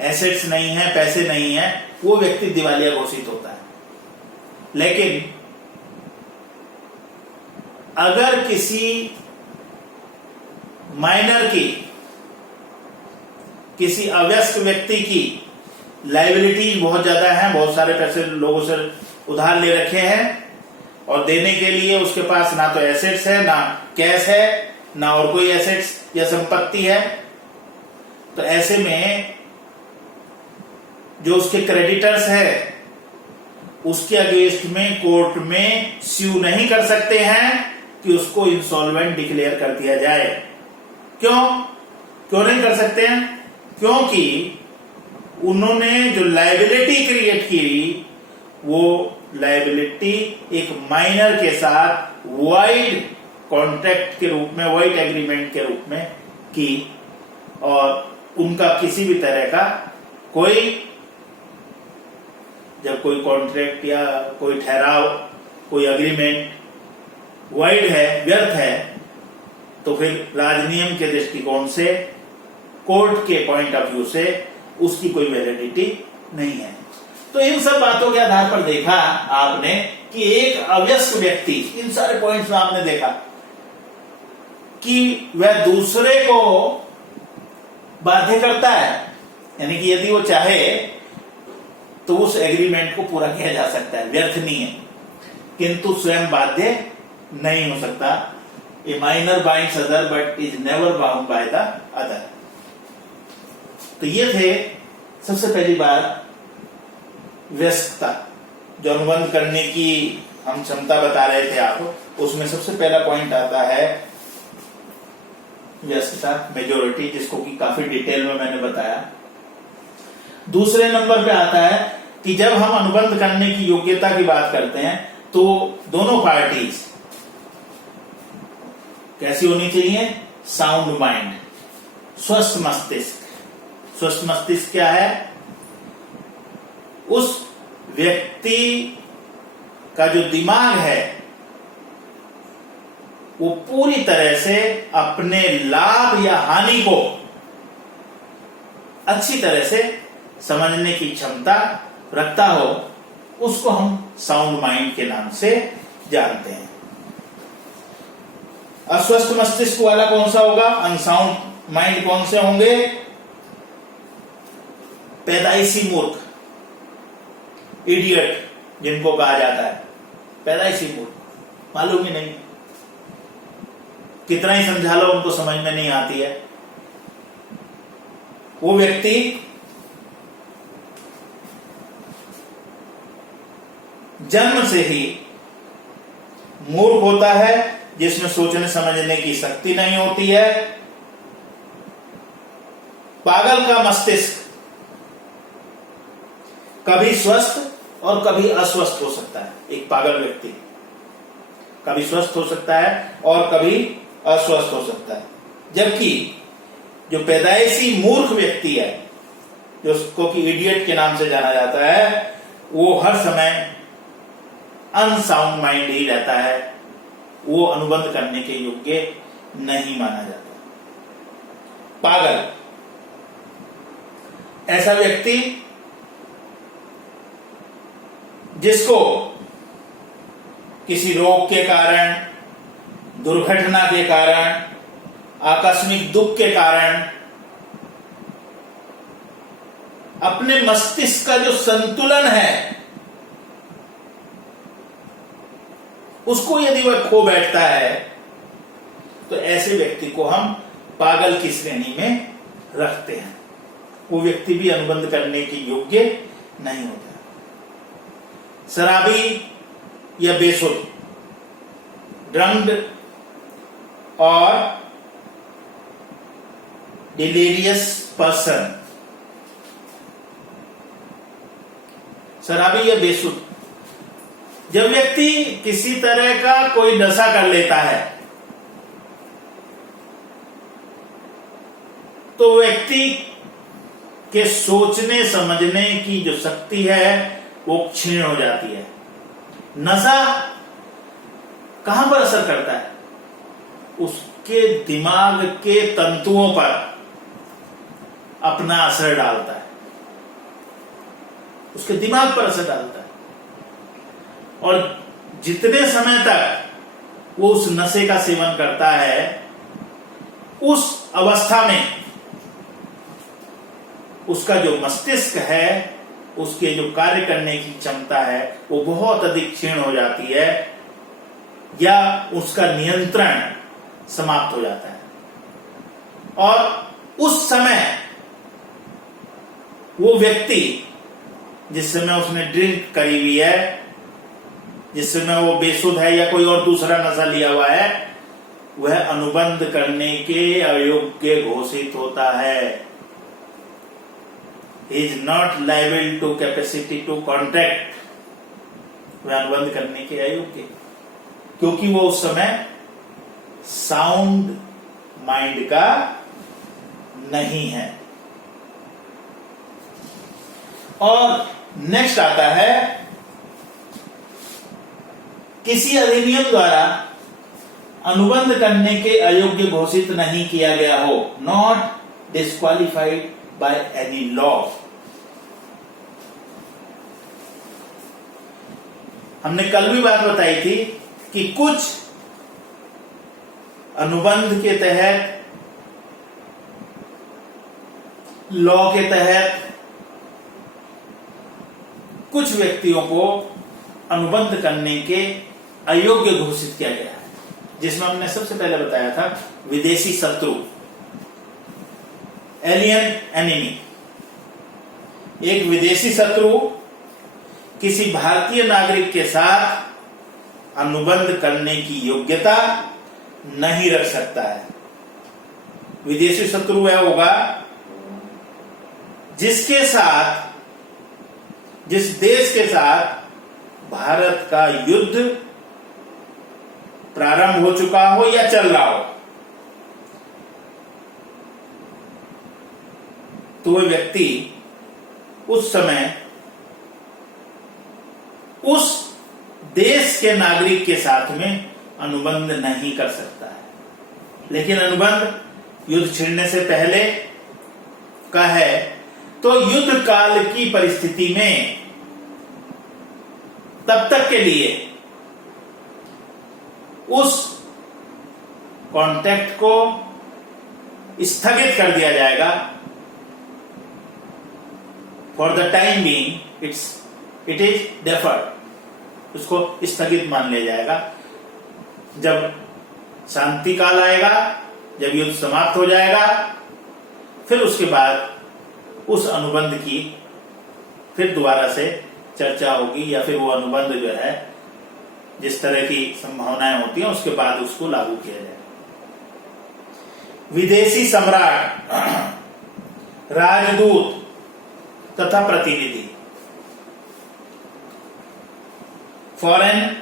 एसेट्स नहीं है, पैसे नहीं है, वो व्यक्ति दिवालिया घोषित होता है। लेकिन अगर किसी माइनर की, किसी अव्यस्त व्यक्ति की लायबिलिटी बहुत ज्यादा है, बहुत सारे पैसे लोगों से उधार ले रखे हैं और देने के लिए उसके पास ना तो एसेट्स है, ना कैश है, ना और कोई एसेट्स या संपत्ति है, तो ऐसे में जो उसके क्रेडिटर्स है उसके अगेंस्ट में कोर्ट में स्यू नहीं कर सकते हैं कि उसको इंसॉल्वेंट डिक्लेयर कर दिया जाए। क्यों नहीं कर सकते हैं? क्योंकि उन्होंने जो लायबिलिटी क्रिएट की वो लायबिलिटी एक माइनर के साथ वाइड कॉन्ट्रैक्ट के रूप में, वाइड एग्रीमेंट के रूप में की और उनका किसी भी तरह का कोई, जब कोई कॉन्ट्रैक्ट या कोई ठहराव, कोई एग्रीमेंट वाइड है, व्यर्थ है, तो फिर राजनियम के दृष्टिकोण से, कोर्ट के पॉइंट ऑफ व्यू से उसकी कोई वैलिडिटी नहीं है। तो इन सब बातों के आधार पर देखा आपने कि एक अव्यस्त व्यक्ति, इन सारे पॉइंट्स में आपने देखा कि वह दूसरे को बाध्य करता है, यानी कि यदि वो चाहे तो उस एग्रीमेंट को पूरा किया जा सकता है, व्यर्थ नहीं है, किंतु स्वयं बाध्य नहीं हो सकता। ए minor binds other but is never bound by the other. तो ये थे सबसे पहली बात व्यस्तता, जो अनुबंध करने की हम क्षमता बता रहे थे आप, उसमें सबसे पहला पॉइंट आता है व्यस्तता, मेजोरिटी, जिसको कि काफी डिटेल में मैंने बताया। दूसरे नंबर पे आता है कि जब हम अनुबंध करने की योग्यता की बात करते हैं तो दोनों पार्टीज कैसी होनी चाहिए? साउंड माइंड, स्वस्थ मस्तिष्क। स्वस्थ मस्तिष्क क्या है? उस व्यक्ति का जो दिमाग है वो पूरी तरह से अपने लाभ या हानि को अच्छी तरह से समझने की क्षमता रखता हो, उसको हम साउंड माइंड के नाम से जानते हैं। अस्वस्थ मस्तिष्क वाला कौन सा होगा? अनसाउंड माइंड कौन से होंगे? पैदाइशी मूर्ख, इडियट जिनको कहा जाता है, पैदाइशी मूर्ख, मालूम ही नहीं, कितना ही समझा लो उनको समझ में नहीं आती है। वो व्यक्ति जन्म से ही मूर्ख होता है, जिसमें सोचने समझने की शक्ति नहीं होती है। पागल का मस्तिष्क कभी स्वस्थ और कभी अस्वस्थ हो सकता है। एक पागल व्यक्ति कभी स्वस्थ हो सकता है और कभी अस्वस्थ हो सकता है, जबकि जो पैदाइशी मूर्ख व्यक्ति है, जो उसको कि इडियट के नाम से जाना जाता है, वो हर समय अनसाउंड माइंड ही रहता है, वो अनुबंध करने के योग्य नहीं माना जाता। पागल ऐसा व्यक्ति जिसको किसी रोग के कारण, दुर्घटना के कारण, आकस्मिक दुख के कारण अपने मस्तिष्क का जो संतुलन है उसको यदि वह खो बैठता है, तो ऐसे व्यक्ति को हम पागल की श्रेणी में रखते हैं। वो व्यक्ति भी अनुबंध करने के योग्य नहीं होता। शराबी या बेसुध, ड्रंक्ड और डिलीरियस पर्सन, शराबी या बेसुध, जब व्यक्ति किसी तरह का कोई नशा कर लेता है तो व्यक्ति के सोचने समझने की जो शक्ति है वो क्षीण हो जाती है। नशा कहां पर असर करता है? उसके दिमाग के तंतुओं पर अपना असर डालता है, उसके दिमाग पर असर डालता है, और जितने समय तक वो उस नशे का सेवन करता है, उस अवस्था में उसका जो मस्तिष्क है, उसके जो कार्य करने की क्षमता है वो बहुत अधिक क्षीण हो जाती है, या उसका नियंत्रण समाप्त हो जाता है। और उस समय वो व्यक्ति जिस समय उसने ड्रिंक करी हुई है, जिस समय वो बेसुध है या कोई और दूसरा नशा लिया हुआ है, वह अनुबंध करने के अयोग्य घोषित होता है। He is not liable to capacity to contact, वह अनुबंध करने के अयोग्य, क्योंकि वो उस समय साउंड माइंड का नहीं है। और नेक्स्ट आता है, किसी अधिनियम द्वारा अनुबंध करने के अयोग्य घोषित नहीं किया गया हो, not disqualified by any law. हमने कल भी बात बताई थी कि कुछ अनुबंध के तहत, लॉ के तहत कुछ व्यक्तियों को अनुबंध करने के अयोग्य घोषित किया गया है, जिसमें हमने सबसे पहले बताया था विदेशी शत्रु, एलियन एनिमी। एक विदेशी शत्रु किसी भारतीय नागरिक के साथ अनुबंध करने की योग्यता नहीं रख सकता है। विदेशी शत्रु वह होगा जिसके साथ, जिस देश के साथ भारत का युद्ध प्रारंभ हो चुका हो या चल रहा हो, तो वह व्यक्ति उस समय उस देश के नागरिक के साथ में अनुबंध नहीं कर सकता है। लेकिन अनुबंध युद्ध छिड़ने से पहले का है, तो युद्ध काल की परिस्थिति में तब तक के लिए उस कॉन्ट्रैक्ट को स्थगित कर दिया जाएगा। For the time being it is deferred, उसको स्थगित मान लिया जाएगा। जब शांति काल आएगा, जब युद्ध समाप्त हो जाएगा, फिर उसके बाद उस अनुबंध की फिर दोबारा से चर्चा होगी, या फिर वो अनुबंध जो है जिस तरह की संभावनाएं होती हैं उसके बाद उसको लागू किया जाएगा। विदेशी सम्राट, राजदूत तथा प्रतिनिधि, foreign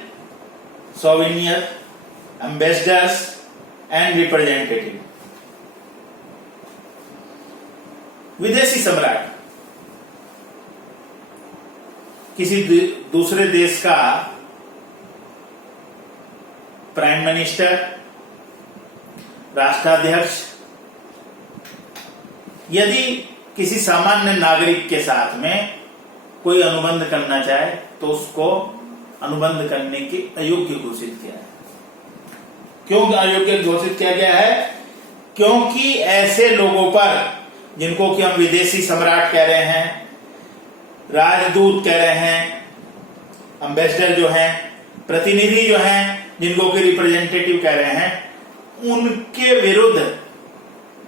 souvenir, ambassadors and representative. विदेशी सम्राट किसी दूसरे देश का प्राइम मिनिस्टर, राष्ट्राध्यक्ष यदि किसी सामान्य नागरिक के साथ में कोई अनुबंध करना चाहे तो उसको अनुबंध करने के अयोग्य घोषित किया है। क्यों अयोग्य घोषित किया गया है? क्योंकि ऐसे लोगों पर, जिनको कि हम विदेशी सम्राट कह रहे हैं, राजदूत कह रहे हैं, एम्बेसडर जो हैं, प्रतिनिधि जो हैं, जिनको कि रिप्रेजेंटेटिव कह रहे हैं, उनके विरुद्ध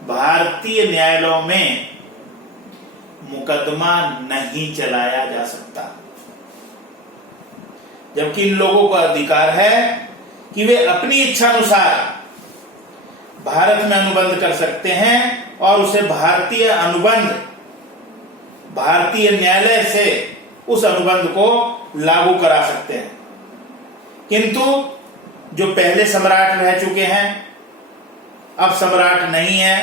भारतीय न्यायालयों में मुकदमा नहीं चलाया जा सकता। जबकि इन लोगों को अधिकार है कि वे अपनी इच्छा अनुसार भारत में अनुबंध कर सकते हैं और उसे भारतीय अनुबंध, भारतीय न्यायालय से उस अनुबंध को लागू करा सकते हैं। किंतु जो पहले सम्राट रह चुके हैं, अब सम्राट नहीं है,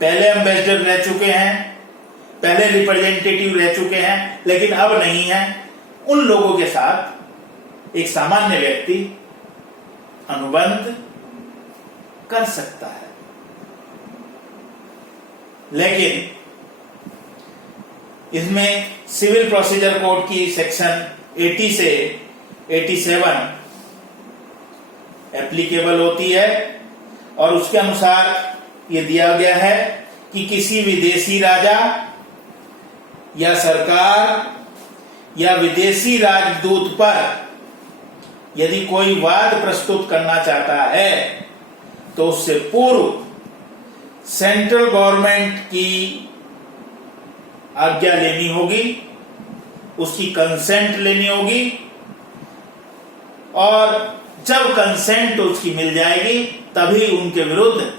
पहले एम्बेसडर रह चुके हैं, पहले रिप्रेजेंटेटिव रह चुके हैं, लेकिन अब नहीं है, उन लोगों के साथ एक सामान्य व्यक्ति अनुबंध कर सकता है। लेकिन इसमें सिविल प्रोसीजर कोड की सेक्शन 80 से 87 एप्लीकेबल होती है और उसके अनुसार यह दिया गया है कि किसी विदेशी राजा या सरकार या विदेशी राजदूत पर यदि कोई वाद प्रस्तुत करना चाहता है तो उससे पूर्व सेंट्रल गवर्नमेंट की आज्ञा लेनी होगी, उसकी कंसेंट लेनी होगी, और जब कंसेंट उसकी मिल जाएगी तभी उनके विरुद्ध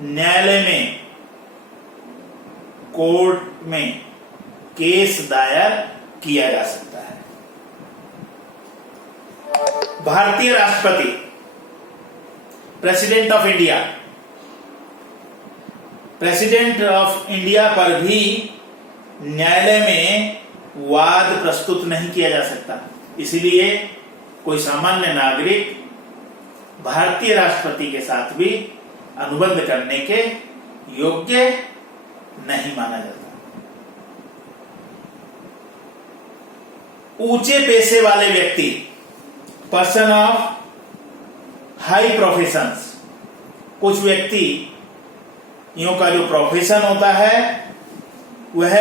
न्यायालय में, कोर्ट में केस दायर किया जा सकता है। भारतीय राष्ट्रपति, president of India, president of India पर भी न्यायालय में वाद प्रस्तुत नहीं किया जा सकता। इसीलिए कोई सामान्य नागरिक भारतीय राष्ट्रपति के साथ भी अनुबंध करने के योग्य नहीं माना जाता। ऊंचे पेशे वाले व्यक्ति, पर्सन ऑफ हाई प्रोफेशंस, कुछ व्यक्ति यों का जो प्रोफेशन होता है वह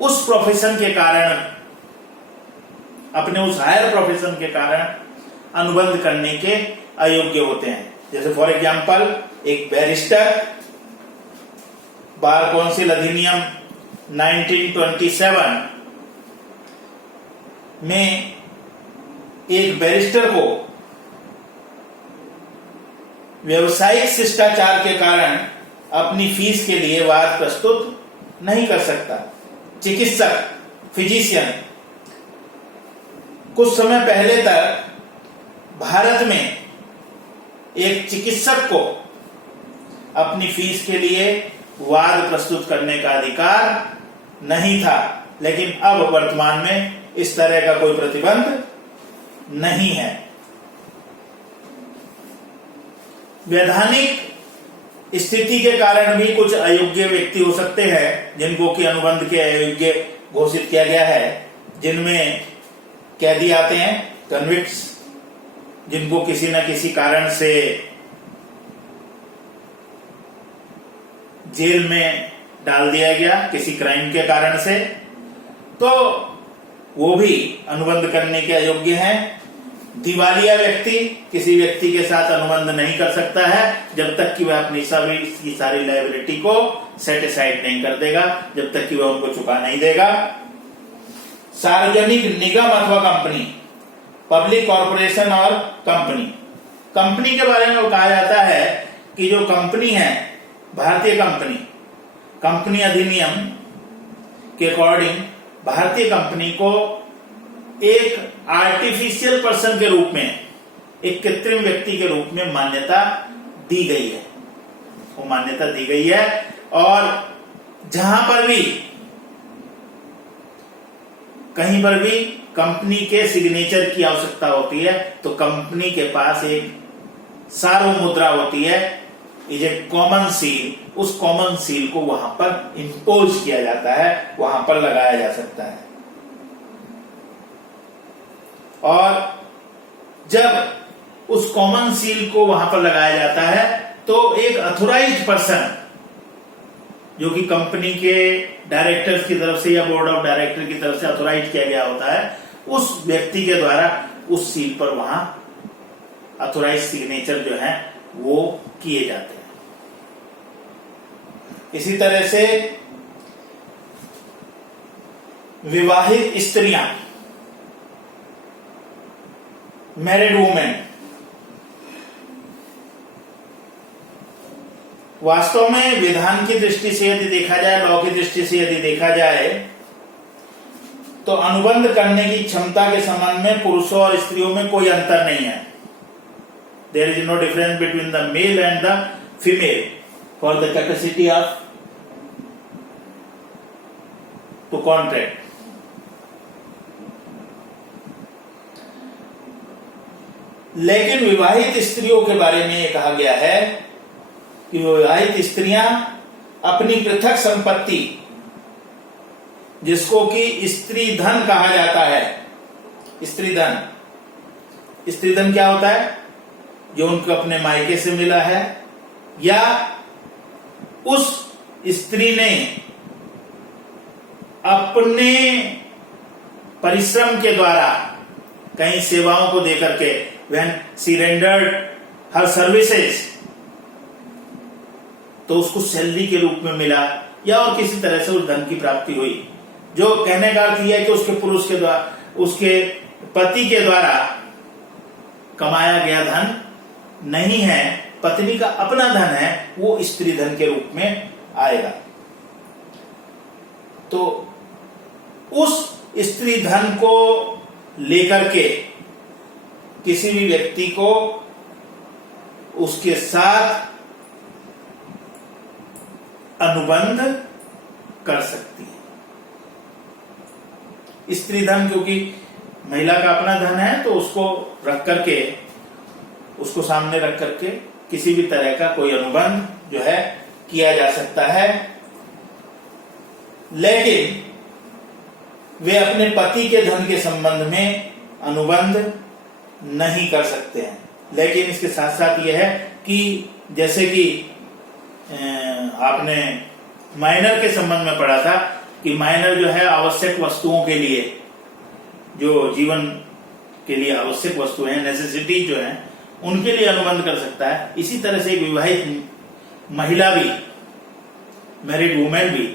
उस प्रोफेशन के कारण, अपने उस हायर प्रोफेशन के कारण अनुबंध करने के अयोग्य होते हैं। जैसे फॉर एग्जांपल एक बैरिस्टर, बार काउंसिल अधिनियम 1927 में एक बैरिस्टर को व्यवसायिक शिष्टाचार के कारण अपनी फीस के लिए वाद प्रस्तुत नहीं कर सकता। चिकित्सक, फिजिशियन, कुछ समय पहले तक भारत में एक चिकित्सक को अपनी फीस के लिए वाद प्रस्तुत करने का अधिकार नहीं था, लेकिन अब वर्तमान में इस तरह का कोई प्रतिबंध नहीं है। वैधानिक स्थिति के कारण भी कुछ अयोग्य व्यक्ति हो सकते हैं जिनको कि अनुबंध के अयोग्य घोषित किया गया है, जिनमें कैदी आते हैं, कन्विक्ट्स, जिनको किसी न किसी कारण से जेल में डाल दिया गया किसी क्राइम के कारण से, तो वो भी अनुबंध करने के अयोग्य हैं। दिवालिया व्यक्ति किसी व्यक्ति के साथ अनुबंध नहीं कर सकता है जब तक कि वह अपनी सारी लायबिलिटी को सेट असाइड नहीं कर देगा, जब तक कि वह उनको चुका नहीं देगा। सार्वजनिक निगम अथवा कंपनी, पब्लिक कॉर्पोरेशन और कंपनी, कंपनी के बारे में कहा जाता है कि जो कंपनी है, भारतीय कंपनी, कंपनी अधिनियम के अकॉर्डिंग भारतीय कंपनी को एक आर्टिफिशियल पर्सन के रूप में, एक कृत्रिम व्यक्ति के रूप में मान्यता दी गई है, वो मान्यता दी गई है। और जहां पर भी कहीं पर भी कंपनी के सिग्नेचर की आवश्यकता होती है तो कंपनी के पास एक सार्वमुद्रा होती है, इज ए कॉमन सील। उस कॉमन सील को वहां पर इंपोज किया जाता है, वहां पर लगाया जा सकता है। और जब उस कॉमन सील को वहां पर लगाया जाता है तो एक अथोराइज्ड पर्सन, जो कि कंपनी के डायरेक्टर्स की तरफ से या बोर्ड ऑफ डायरेक्टर की तरफ से अथोराइज किया गया होता है, उस व्यक्ति के द्वारा उस सील पर वहां अथोराइज सिग्नेचर जो है वो किए जाते हैं। इसी तरह से विवाहित स्त्रियां, मैरिड वुमेन, वास्तव में विधान की दृष्टि से यदि देखा जाए, लॉ की दृष्टि से यदि देखा जाए, तो अनुबंध करने की क्षमता के संबंध में पुरुषों और स्त्रियों में कोई अंतर नहीं है। There is no difference between the male and the female for the capacity of to contract. लेकिन विवाहित स्त्रियों के बारे में यह कहा गया है कि विवाहित स्त्रियां अपनी पृथक संपत्ति, जिसको कि स्त्री धन कहा जाता है, स्त्री धन क्या होता है? जो उनको अपने मायके से मिला है या उस स्त्री ने अपने परिश्रम के द्वारा कई सेवाओं को देकर के, when she rendered her services, तो उसको सैलरी के रूप में मिला या और किसी तरह से उस धन की प्राप्ति हुई। जो कहने का अर्थ यह है कि उसके पुरुष के द्वारा, उसके पति के द्वारा कमाया गया धन नहीं है, पत्नी का अपना धन है, वो स्त्री धन के रूप में आएगा। तो उस स्त्री धन को लेकर के किसी भी व्यक्ति को उसके साथ अनुबंध कर सकती है। स्त्री धन क्योंकि महिला का अपना धन है, तो उसको रख करके, उसको सामने रख करके किसी भी तरह का कोई अनुबंध जो है किया जा सकता है। लेकिन वे अपने पति के धन के संबंध में अनुबंध नहीं कर सकते हैं। लेकिन इसके साथ साथ यह है कि जैसे कि आपने माइनर के संबंध में पढ़ा था कि माइनर जो है आवश्यक वस्तुओं के लिए, जो जीवन के लिए आवश्यक वस्तुएं हैं, नेसेसिटी जो है, उनके लिए अनुबंध कर सकता है। इसी तरह से एक विवाहित महिला भी, मैरिड वुमेन भी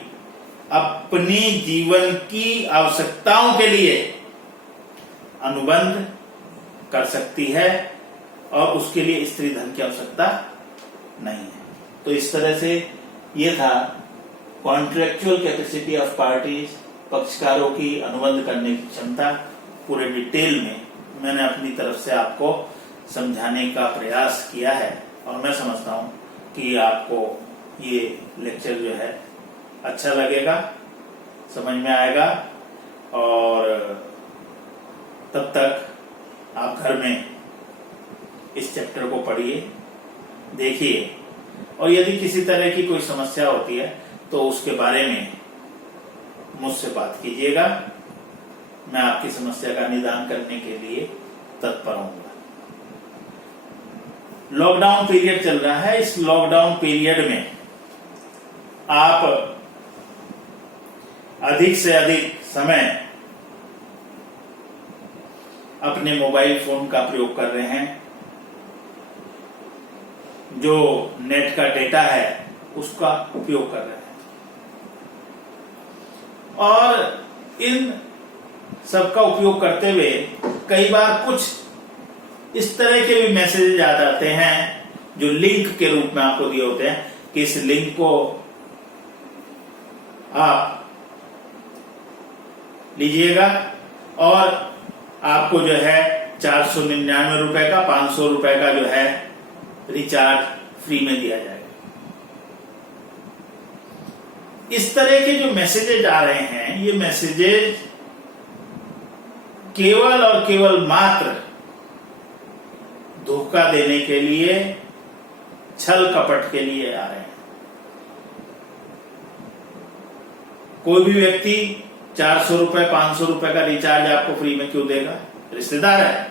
अपनी जीवन की आवश्यकताओं के लिए अनुबंध कर सकती है और उसके लिए स्त्री धन की आवश्यकता नहीं है। तो इस तरह से ये था कॉन्ट्रेक्चुअल कैपेसिटी ऑफ पार्टीज, पक्षकारों की अनुबंध करने की क्षमता। पूरे डिटेल में मैंने अपनी तरफ से आपको समझाने का प्रयास किया है और मैं समझता हूं कि आपको ये लेक्चर जो है अच्छा लगेगा, समझ में आएगा। और तब तक आप घर में इस चैप्टर को पढ़िए, देखिए, और यदि किसी तरह की कोई समस्या होती है तो उसके बारे में मुझसे बात कीजिएगा। मैं आपकी समस्या का निदान करने के लिए तत्पर हूंगा। लॉकडाउन पीरियड चल रहा है। इस लॉकडाउन पीरियड में आप अधिक से अधिक समय अपने मोबाइल फोन का प्रयोग कर रहे हैं। जो नेट का डेटा है उसका उपयोग कर रहे हैं और इन सबका उपयोग करते हुए कई बार कुछ इस तरह के भी मैसेज आ जाते हैं जो लिंक के रूप में आपको दिए होते हैं कि इस लिंक को आप लीजिएगा और आपको जो है 499 रुपए का, 500 रुपए का जो है रिचार्ज फ्री में दिया जाएगा। इस तरह के जो मैसेजेज आ रहे हैं, ये मैसेजेज केवल और केवल मात्र धोखा देने के लिए, छल कपट के लिए आ रहे हैं। कोई भी व्यक्ति 400 रुपए 500 रुपए का रिचार्ज आपको फ्री में क्यों देगा? रिश्तेदार है,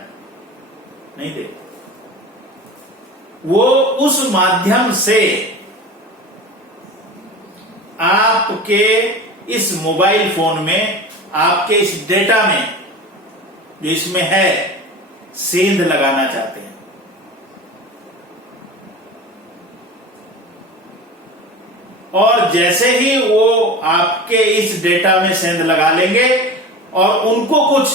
नहीं देगा। वो उस माध्यम से आपके इस मोबाइल फोन में, आपके इस डेटा में जो इसमें है, सेंध लगाना चाहते हैं। और जैसे ही वो आपके इस डेटा में सेंध लगा लेंगे और उनको कुछ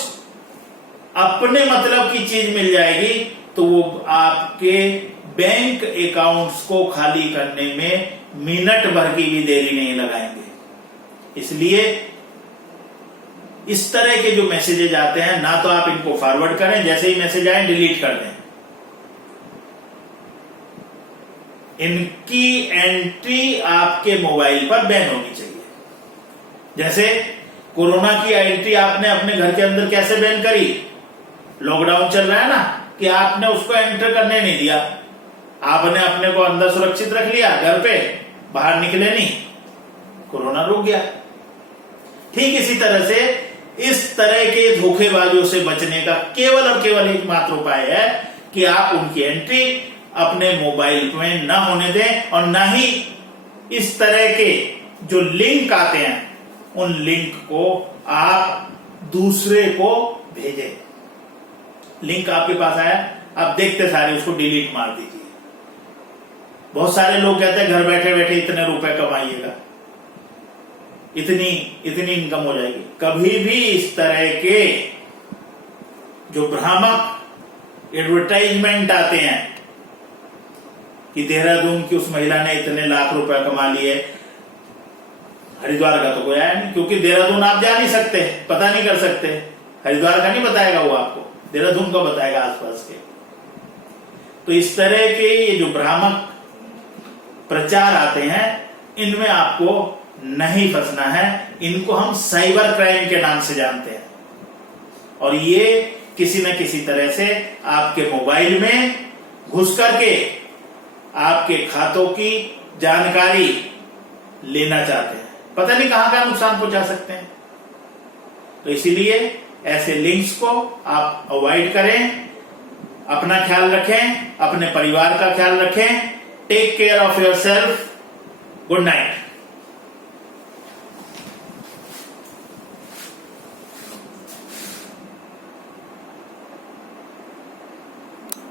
अपने मतलब की चीज मिल जाएगी, तो वो आपके बैंक अकाउंट्स को खाली करने में मिनट भर की भी देरी नहीं लगाएंगे। इसलिए इस तरह के जो मैसेजेज आते हैं, ना तो आप इनको फॉरवर्ड करें, जैसे ही मैसेज आए डिलीट कर दें। इनकी एंट्री आपके मोबाइल पर बैन होनी चाहिए। जैसे कोरोना की एंट्री आपने अपने घर के अंदर कैसे बैन करी? लॉकडाउन चल रहा है ना, कि आपने उसको एंटर करने नहीं दिया, आपने अपने को अंदर सुरक्षित रख लिया, घर पे, बाहर निकले नहीं, कोरोना रुक गया। ठीक इसी तरह से इस तरह के धोखेबाजों से बचने का केवल और केवल एकमात्र उपाय है कि आप उनकी एंट्री अपने मोबाइल में ना होने दें, और ना ही इस तरह के जो लिंक आते हैं उन लिंक को आप दूसरे को भेजें। लिंक आपके पास आया, आप देखते सारे उसको डिलीट मार दीजिए। बहुत सारे लोग कहते हैं घर बैठे बैठे इतने रुपए कमाइएगा, इतनी इनकम हो जाएगी। कभी भी इस तरह के जो भ्रामक एडवर्टाइजमेंट आते हैं कि देहरादून की उस महिला ने इतने लाख रुपए कमा लिए, हरिद्वार का तो कोई आया नहीं, क्योंकि देहरादून आप जा नहीं सकते, पता नहीं कर सकते। हरिद्वार का नहीं बताएगा वो आपको, देहरादून का बताएगा आसपास के। तो इस तरह के ये जो भ्रामक प्रचार आते हैं, इनमें आपको नहीं फंसना है। इनको हम साइबर क्राइम के नाम से जानते हैं, और ये किसी न किसी तरह से आपके मोबाइल में घुस करके आपके खातों की जानकारी लेना चाहते हैं। पता नहीं कहां का नुकसान पहुंचा सकते हैं। तो इसीलिए ऐसे लिंक्स को आप अवॉइड करें, अपना ख्याल रखें, अपने परिवार का ख्याल रखें। Take care of yourself. Good night.